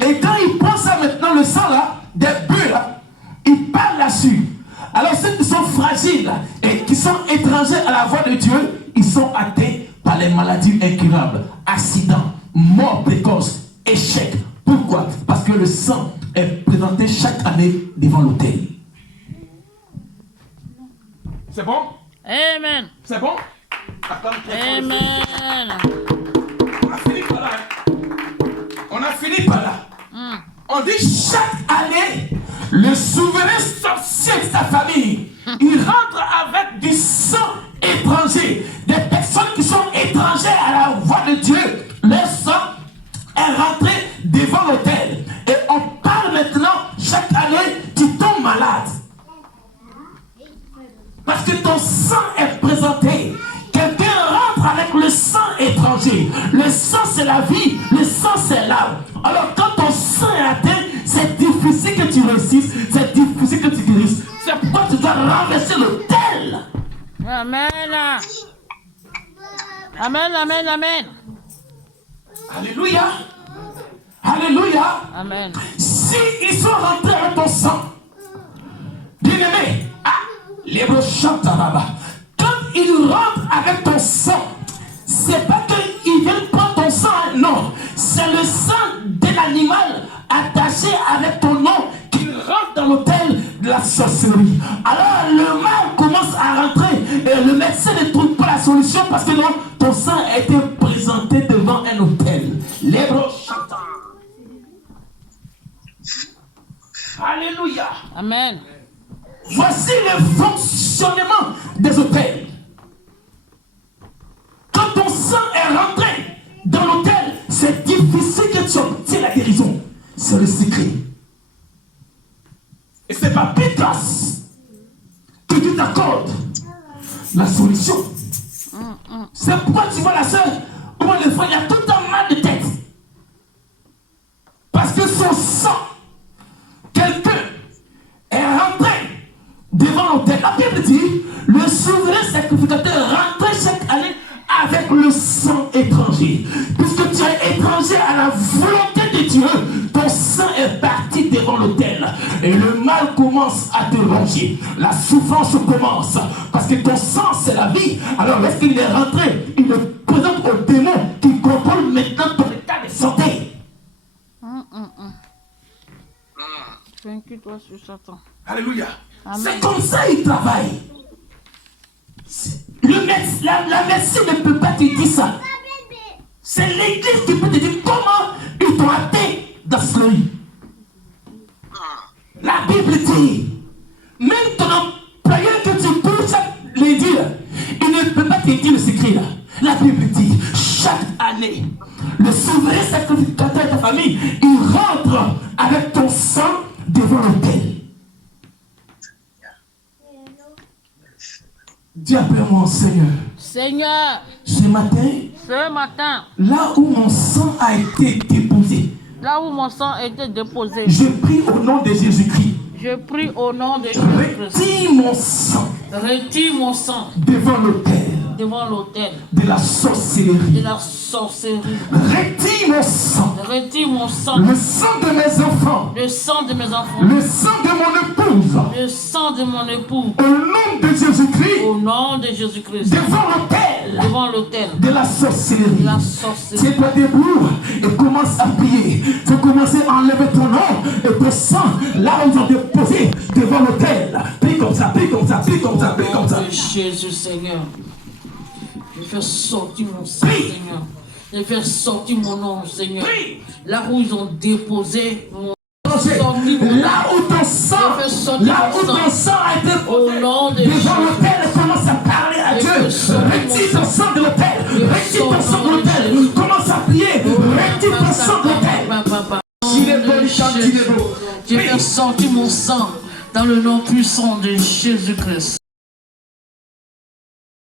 Et quand il prend ça maintenant, le sang là, des bœufs là, il parle là-dessus. Alors ceux qui sont fragiles là, et qui sont étrangers à la voix de Dieu, ils sont atteints par les maladies incurables, accidents, mort précoce, échec. Pourquoi? Parce que le sang est présenté chaque année devant l'autel. C'est bon? Amen. C'est bon? Amen. On a fini par là. Hein? On a fini par là. On dit chaque année, le souverain sorcier de sa famille, il rentre avec du sang étranger. Des personnes qui sont étrangères à la voix de Dieu, leur sang est rentré devant l'autel. Et on parle maintenant, chaque année, tu tombes malade. Parce que ton sang est présenté. Quelqu'un rentre avec le sang étranger. Le sang, c'est la vie. Le sang, c'est l'âme. Alors, quand ton sang est atteint, c'est difficile que tu réussisses. C'est difficile que tu guérisses. C'est pourquoi tu dois renverser l'autel. Amen. Amen, amen, amen. Alléluia. Alléluia. Amen. Si ils sont rentrés avec ton sang, bien-aimé, les brochants là-bas, quand ils rentrent avec ton sang, c'est pas qu'ils viennent prendre ton sang, non, c'est le sang de l'animal attaché avec ton nom qui rentre dans l'autel de la sorcellerie. Alors le mal commence à rentrer et le médecin ne trouve pas la solution parce que non, ton sang a été présenté devant un autel. Les brochants. Alléluia. Amen. Voici le fonctionnement des autels. Quand ton sang est rentré dans l'autel, c'est difficile que tu obtiennes la guérison. C'est le secret. Et c'est pas Pétas que Dieu t'accorde la solution. C'est pourquoi tu vois la sœur, ou le frère, il y a tout un mal de tête. Parce que son sang, quelqu'un est rentré devant l'autel. La Bible dit, le souverain sacrificateur rentrait chaque année avec le sang étranger. Puisque tu es étranger à la volonté de Dieu, ton sang est parti devant l'autel. Et le mal commence à te ronger. La souffrance commence. Parce que ton sang, c'est la vie. Alors lorsqu'il est rentré, il le présente au démon qui contrôle maintenant ton état de santé. Vaincu-toi sur Satan. Alléluia. Amen. C'est comme ça qu'il travaille. La médecine ne peut pas te dire ça. C'est l'église qui peut te dire comment ils t'ont atteint dans ce pays. Bible dit, même ton employeur que tu touches, les dire, il ne peut pas te dire le secret là. La Bible dit, chaque année, le souverain sacrificateur de ta famille, il rentre avec ton sang devant l'autel. Dis après moi, Seigneur. Seigneur, Ce matin, là où mon sang a été déposé, là où mon sang a été déposé, je prie au nom de Jésus-Christ. je prie au nom de Jésus-Christ. Retire mon sang devant l'autel de la sorcellerie. Retire mon sang, le sang de mes enfants, le sang de le sang de mon épouse, au nom de Jésus-Christ, devant l'autel de la sorcellerie. C'est toi debout et commence à prier. Tu commences à enlever ton nom et ton sang là où ils ont déposé devant l'autel. Prie comme ça, prie comme ça, prie comme ça, prie comme ça. Jésus, Seigneur, je fais sortir mon sang, Seigneur. Je fais sortir mon nom, Seigneur. Là où ils ont déposé mon là où ton sang a été posé devant l'autel, commence à parler à Dieu. Retire ton sang de l'autel. Retire ton sang de l'autel. Commence à prier. Retire ton sang de l'autel. Je fais sortir mon sang dans le nom puissant de Jésus-Christ.